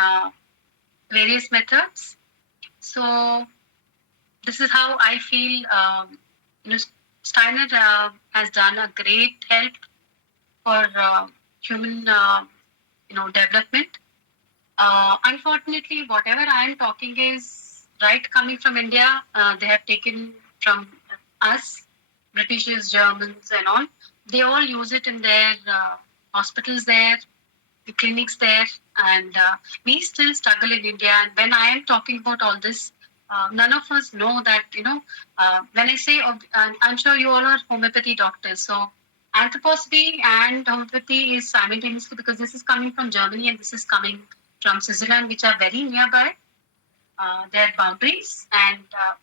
various methods. So this is how I feel. Steiner has done a great help for human development. Unfortunately, whatever I am talking is right coming from India. They have taken from us, Britishers, Germans, and all. They all use it in their hospitals there, the clinics there, and we still struggle in India. And when I am talking about all this, none of us know that, when I say, I'm sure you all are homeopathy doctors. So anthroposophy and homeopathy is simultaneously, because this is coming from Germany and this is coming from Switzerland, which are very nearby. Their boundaries, and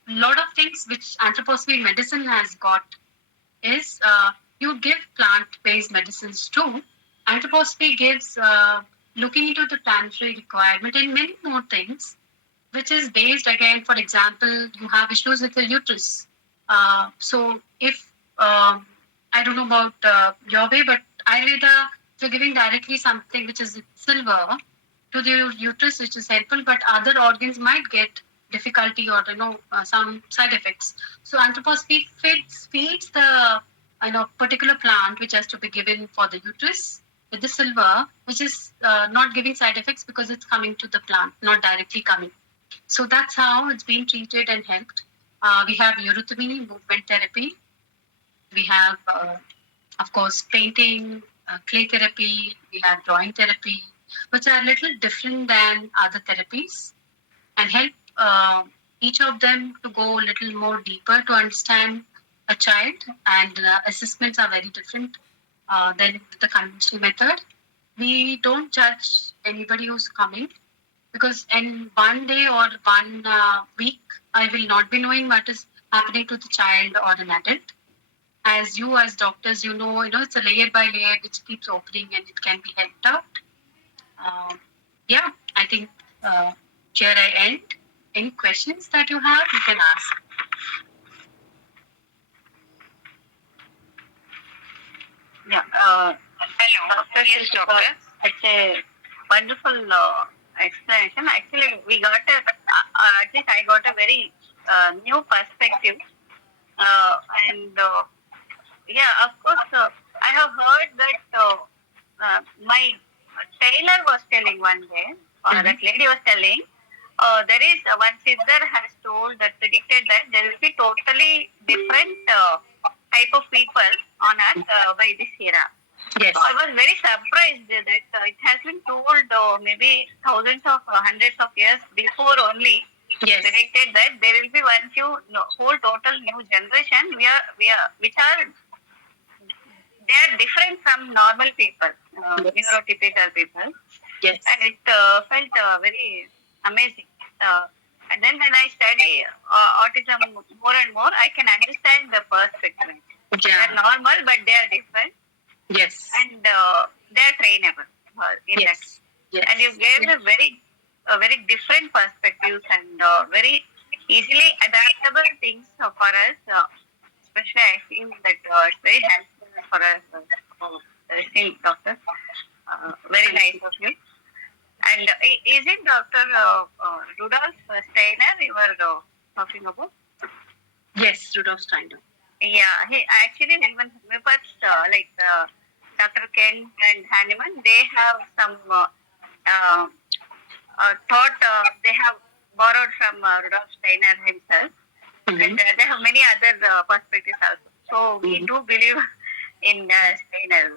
a lot of things which anthroposophy medicine has got is you give plant-based medicines too. Anthroposophy gives looking into the planetary requirement and many more things, which is based again. For example, you have issues with the uterus. So if I don't know about your way, but Ayurveda, you're giving directly something which is silver to the uterus, which is helpful, but other organs might get difficulty or some side effects. So anthroposophy feeds the particular plant which has to be given for the uterus with the silver, which is not giving side effects because it's coming to the plant, not directly coming. So that's how it's been treated and helped. We have eurythmy, movement therapy. We have, of course, painting, clay therapy. We have drawing therapy, which are a little different than other therapies, and help each of them to go a little more deeper to understand a child, and assessments are very different than the conventional method. We don't judge anybody who's coming because in one day or one week, I will not be knowing what is happening to the child or an adult. As you, as doctors, it's a layer by layer which keeps opening and it can be helped out. Yeah, I think here I end. Any questions that you have, you can ask. Yeah. Hello. Yes, doctor. It's a wonderful explanation. Actually, we got at least I got a very new perspective. And yeah, of course, I have heard that my tailor was telling one day, or that lady was telling, there is one sister has told that predicted that there will be totally different type of people on earth by this era. Yes. So I was very surprised that it has been told maybe thousands of hundreds of years before only. Yes. Predicted that there will be whole total new generation which are they are different from normal people, neurotypical people. Yes. And it felt very amazing. And then when I study autism more and more, I can understand the perspective. They are normal, but they are different. Yes. And they are trainable in that. Yes. And you gave a very different perspectives and very easily adaptable things for us. Especially, I feel that it's very helpful for us, listening, doctor. Very nice of you. And is it Dr. Rudolf Steiner you were talking about? Yes, Rudolf Steiner. Yeah, he actually even homeopaths like Dr. Kent and Hahnemann, they have some thought they have borrowed from Rudolf Steiner himself, and they have many other perspectives also. So we do believe in Steiner.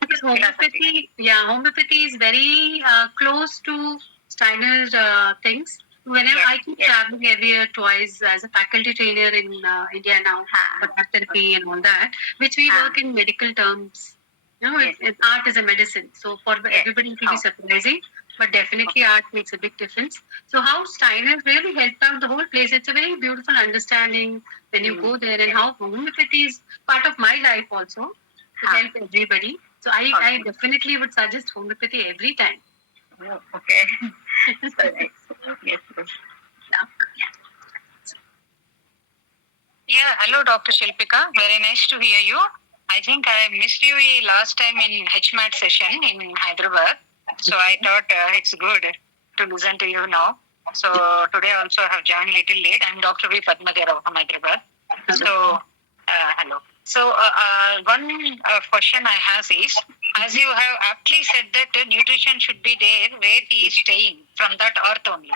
Because homeopathy is very close to Steiner's things. Whenever I keep traveling every year twice as a faculty trainer in India now for therapy and all that, which we work in medical terms. Art is a medicine. So for everybody it will be surprising, but definitely art makes a big difference. So how Steiner really helped out the whole place. It's a very beautiful understanding when you go there, and how homeopathy is part of my life also to help everybody. So I definitely would suggest homeopathy every time. Oh, okay. So nice. Yes. Yeah, hello, Dr. Shilpika. Very nice to hear you. I think I missed you last time in HMAT session in Hyderabad. So I thought it's good to listen to you now. So today also I have joined little late. I'm Dr. V. Padmadera from Hyderabad. So, hello. So one question I have is, as you have aptly said that nutrition should be there where he is staying, from that earth only.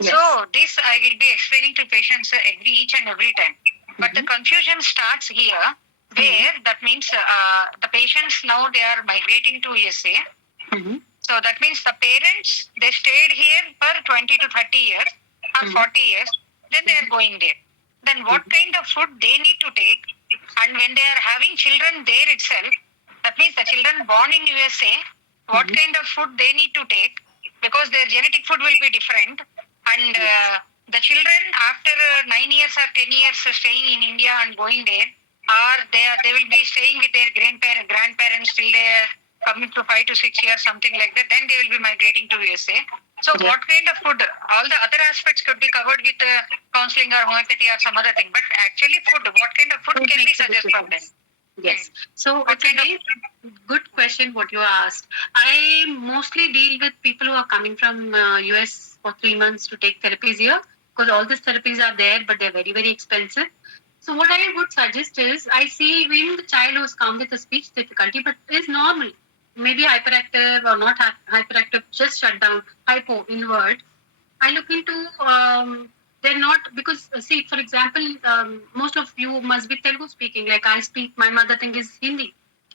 Yes. So this I will be explaining to patients each and every time. But the confusion starts here, where that means the patients now they are migrating to USA. So that means the parents, they stayed here for 20 to 30 years or 40 years, then they are going there. Then what kind of food they need to take, and when they are having children there itself, that means the children born in USA, what kind of food they need to take, because their genetic food will be different. And the children after 9 years or 10 years staying in India and going there, or they will be staying with their grandparents till they are coming to 5 to 6 years, something like that, then they will be migrating to USA. So what kind of food, all the other aspects could be covered with counseling or homeopathy or some other thing, but actually food, what kind of food can we suggest for them? Yes. So it's a very good question what you asked. I mostly deal with people who are coming from US for 3 months to take therapies here, because all these therapies are there, but they're very, very expensive. So what I would suggest is, I see even the child who's come with a speech difficulty, but is normal, maybe hyperactive or not hyperactive, just shut down, hypo, invert. I look into, they're not, because see, for example, most of you must be Telugu speaking, like I speak, my mother tongue is Hindi.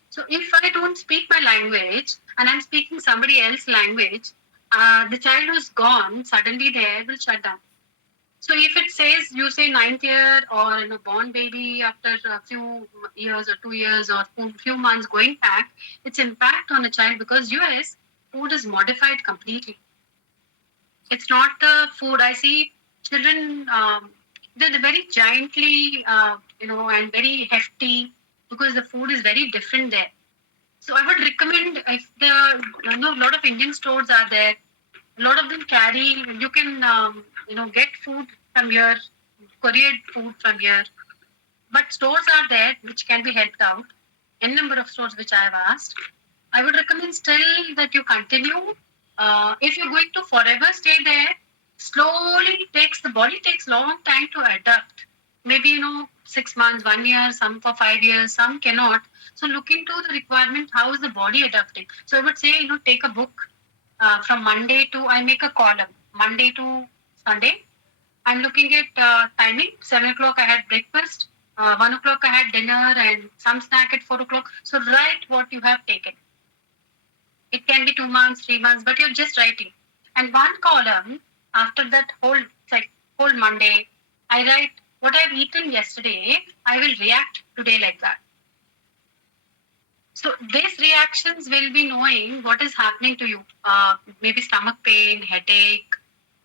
So if I don't speak my language and I'm speaking somebody else's language, the child who's gone, suddenly there will shut down. So if it says you say 9th year or born baby after a few years or 2 years or few months going back, its impact on a child, because US food is modified completely. It's not the food. I see children, they're very giantly, and very hefty because the food is very different there. So I would recommend, if a lot of Indian stores are there, a lot of them carry, you can, get food from here, couriered food from here. But stores are there which can be helped out. N number of stores which I have asked. I would recommend still that you continue. If you're going to forever stay there, slowly the body takes long time to adapt. Maybe 6 months, 1 year, some for 5 years, some cannot. So look into the requirement. How is the body adapting? So I would say take a book from Monday to, I make a column Monday to Sunday. I'm looking at timing. 7 o'clock I had breakfast. 1 o'clock I had dinner and some snack at 4 o'clock. So write what you have taken. It can be 2 months, 3 months, but you're just writing. And one column after that whole Monday, I write what I've eaten yesterday. I will react today like that. So these reactions will be knowing what is happening to you. Maybe stomach pain, headache.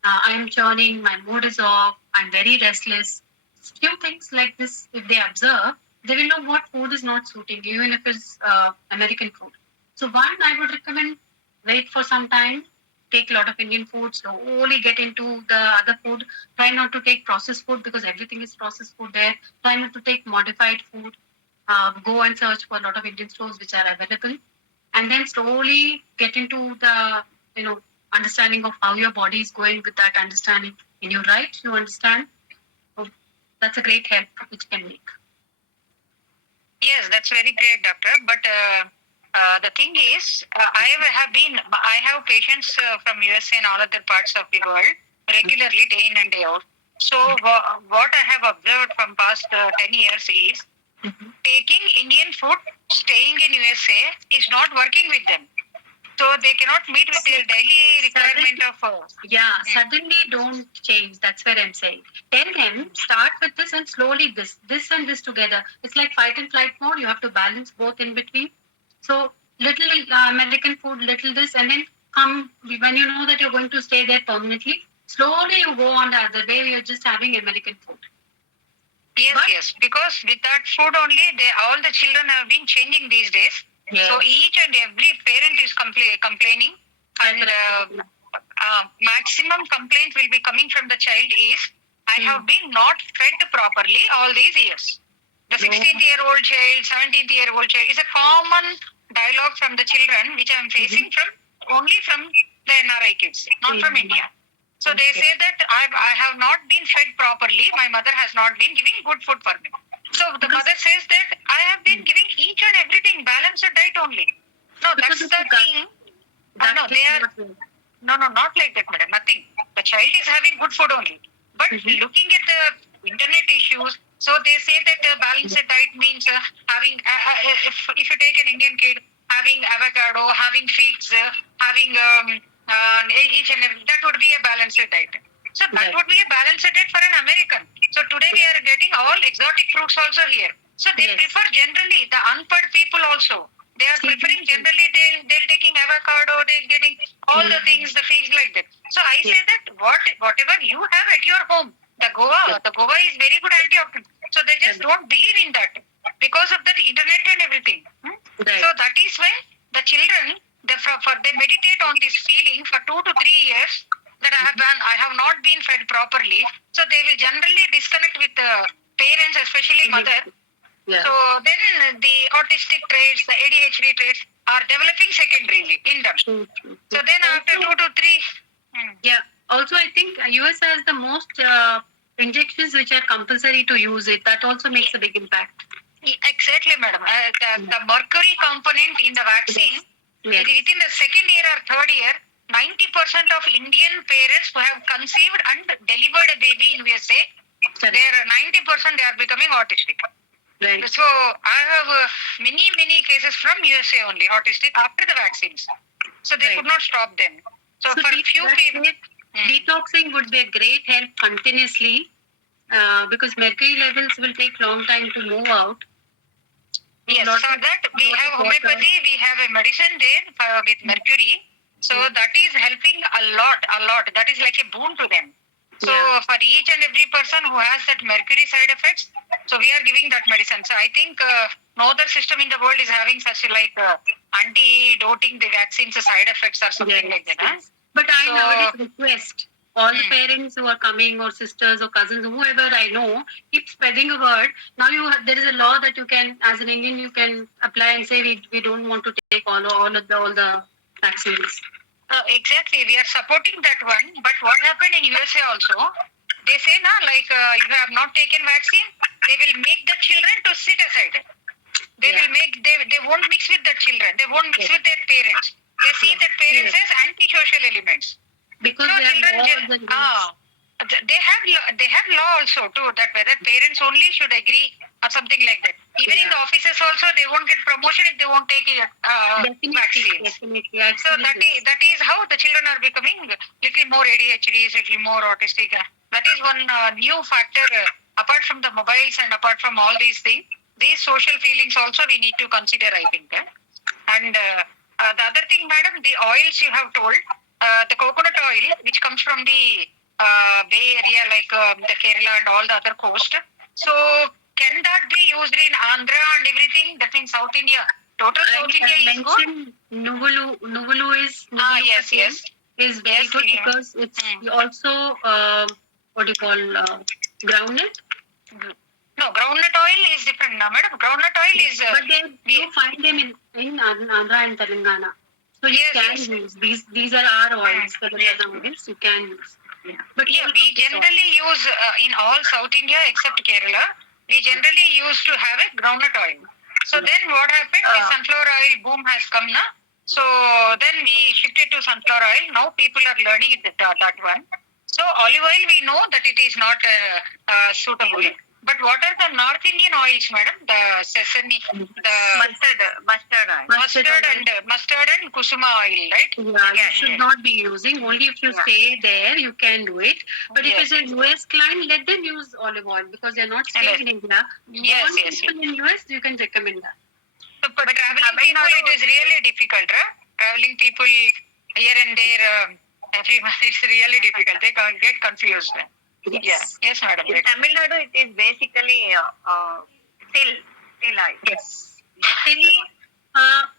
I am churning. My mood is off. I'm very restless. Few things like this, if they observe, they will know what food is not suiting, even if it's American food. So one, I would recommend wait for some time, take a lot of Indian food, slowly get into the other food. Try not to take processed food because everything is processed food there. Try not to take modified food. Go and search for a lot of Indian stores which are available. And then slowly get into the, understanding of how your body is going with that understanding. When you write, you understand. So that's a great help which can make. Yes, that's very great, doctor. But the thing is, I have patients from USA and all other parts of the world regularly, day in and day out. So what I have observed from past 10 years is taking Indian food, staying in USA is not working with them. So they cannot meet with their daily requirement of. Suddenly don't change. That's where I'm saying. Tell them, start with this and slowly this and this together. It's like fight and flight mode. You have to balance both in between. So little American food, little this, and then come when you know that you're going to stay there permanently. Slowly you go on the other way. You're just having American food. Yes, because with that food only, all the children have been changing these days. Yes. So each and every parent is complaining, and maximum complaint will be coming from the child is, I have been not fed properly all these years. The 16th-year-old child, 17th-year-old child is a common dialogue from the children which I am facing only from the NRI kids, not from India. So they say that I have not been fed properly. My mother has not been giving good food for me. So the mother says that I have been giving each and everything balanced diet only. No, that's the thing. No, they are. No, not like that, madam. Nothing. The child is having good food only. But looking at the internet issues, so they say that balanced diet means having, if you take an Indian kid, having avocado, having figs, having each and every, that would be a balanced diet. So that would be a balanced diet for an American. So today we are getting all exotic fruits also here. So they prefer generally the unfed people also. They are preferring generally they're taking avocado, they're getting all the things, the figs like that. So I say that whatever you have at your home, the guava is very good antioxidant. So they just don't believe in that because of that internet and everything. So that is why the children they meditate on this feeling for 2 to 3 years that I have not been fed properly. So they will generally disconnect with the parents, especially mother. Yeah. So then the autistic traits, the ADHD traits are developing secondarily in them. So then after 2 to 3. Yeah. Also, I think US has the most injections which are compulsory to use it. That also makes a big impact. Exactly, madam. The mercury component in the vaccine, within the second year or third year, 90% of Indian parents who have conceived and delivered a baby in USA, they are becoming autistic. Right. So I have many cases from USA only, autistic after the vaccines. So they could not stop them. So for few people, Detoxing would be a great help continuously because mercury levels will take long time to move out. Yes, for that we have homeopathy, we have a medicine there with mercury. So that is helping a lot. That is like a boon to them. So for each and every person who has that mercury side effects, so we are giving that medicine. So I think no other system in the world is having such like anti-doting the vaccines side effects or something like that. Huh? But I nowadays request all the parents who are coming or sisters or cousins, whoever I know, keep spreading a word. Now there is a law that you can, as an Indian, you can apply and say we don't want to take all the vaccines. Exactly, we are supporting that one. But what happened in USA also? They say if you have not taken vaccine, they will make the children to sit aside. They will make they won't mix with the children. They won't mix with their parents. They see that parents as anti-social elements. Because so children they have law also too, that whether parents only should agree or something like that. Even in the offices also, they won't get promotion if they won't take vaccines. Definitely. So that is how the children are becoming little more ADHD, little more autistic. That is one new factor apart from the mobiles and apart from all these things. These social feelings also we need to consider, I think. And the other thing, madam, the oils you have told, the coconut oil which comes from the Bay Area, like the Kerala and all the other coast. So can that be used in Andhra and everything? That means South India. Total South India is good. Nuvulu is is very good because it's also what do you call groundnut. No, groundnut oil is different now, madam. Groundnut oil is. But you find them in Andhra and Telangana. So you can use these are our oils, Telangana oils. You can use. Yeah. But we generally use in all South India except Kerala. We generally used to have a groundnut oil. So then what happened? The sunflower oil boom has come now. So then we shifted to sunflower oil. Now people are learning that one. So olive oil we know that it is not suitable. But what are the North Indian oils, madam? The sesame, the mustard and kusuma oil, right? Yeah, you should not be using. Only if you stay there, you can do it. But if it's a US client, let them use olive oil because they're not staying in India. People in US, you can recommend that. So, but traveling people, it is really difficult, right? Traveling people here and there, everyone, it's really difficult. They get confused. Yes. Yes, madam. In Tamil Nadu, it is basically till oil. Yes.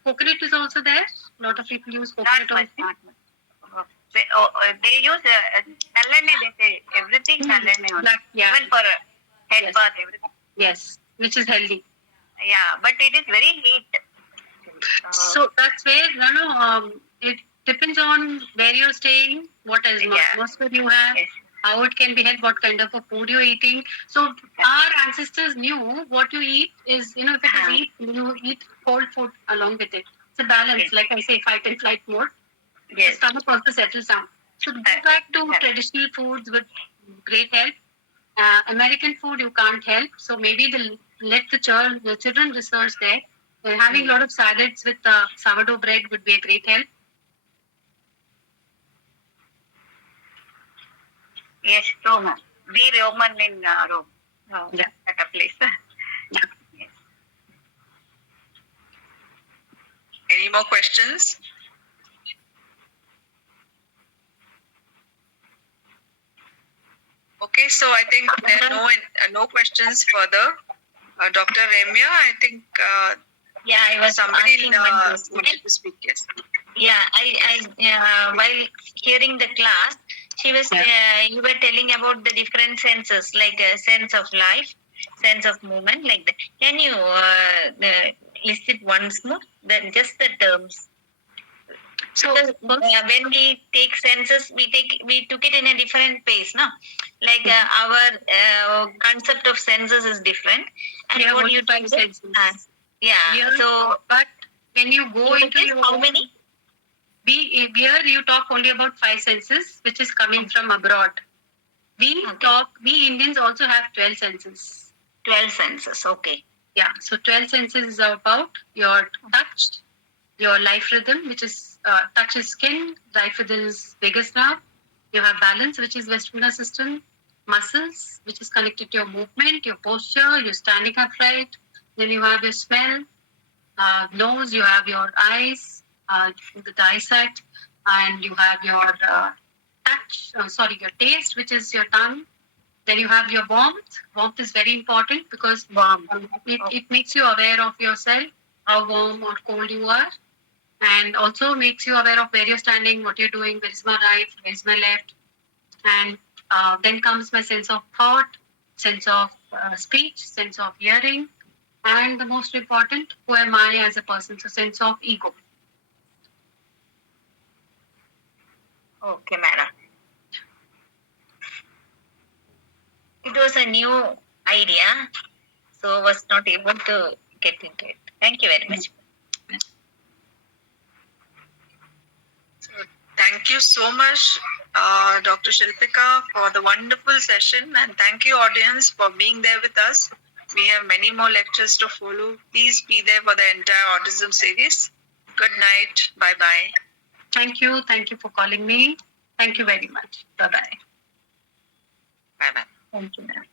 Coconut is also there. A lot of people use coconut oil. Not much. They use Nallanne, they say everything Nallanne only. Even for head bath, everything. Yes, which is healthy. Yeah, but it is very heat. So that's where, it depends on where you're staying, what atmosphere you have. Yes. How it can be helped, what kind of a food you're eating. So our ancestors knew what you eat is, if it is heat, you eat cold food along with it. It's a balance, like I say, fight and flight mode. Yes. The stomach also settles down. So go back to traditional foods with great help. American food you can't help, so maybe let the children research there. Having a lot of salads with sourdough bread would be a great help. Yes, Rome. Be Roman in Rome. At a place. Yes. Any more questions? Okay, so I think there are no questions further. Dr. Ramya, I think I was somebody asking wanted to speak. Yes. Yeah, I while hearing the class, she was you were telling about the different senses, like sense of life, sense of movement, like that. Can you list it once more? Just the terms. So when we take senses, we took it in a different pace, no? Like our concept of senses is different, and what you five senses. So, but when you go into your how many? Here you talk only about 5 senses, which is coming from abroad. We Indians also have 12 senses. 12 senses, okay. Yeah, so 12 senses is about your touch, your life rhythm, which is touch is skin, life rhythm is vagus nerve, You have balance, which is vestibular system, muscles, which is connected to your movement, your posture, your standing upright. Then you have your smell, nose, you have your eyes, the eyesight, and you have your your taste, which is your tongue. Then you have your warmth. Warmth is very important because it makes you aware of yourself, how warm or cold you are, and also makes you aware of where you're standing, what you're doing, where is my right, where is my left. And then comes my sense of thought, sense of speech, sense of hearing, and the most important, who am I as a person? So sense of ego. Okay, madam. It was a new idea, so was not able to get into it. Thank you very much. Thank you so much, Dr. Shilpika, for the wonderful session, and thank you, audience, for being there with us. We have many more lectures to follow. Please be there for the entire autism series. Good night. Bye-bye. Thank you. Thank you for calling me. Thank you very much. Bye-bye. Bye-bye. Thank you, ma'am.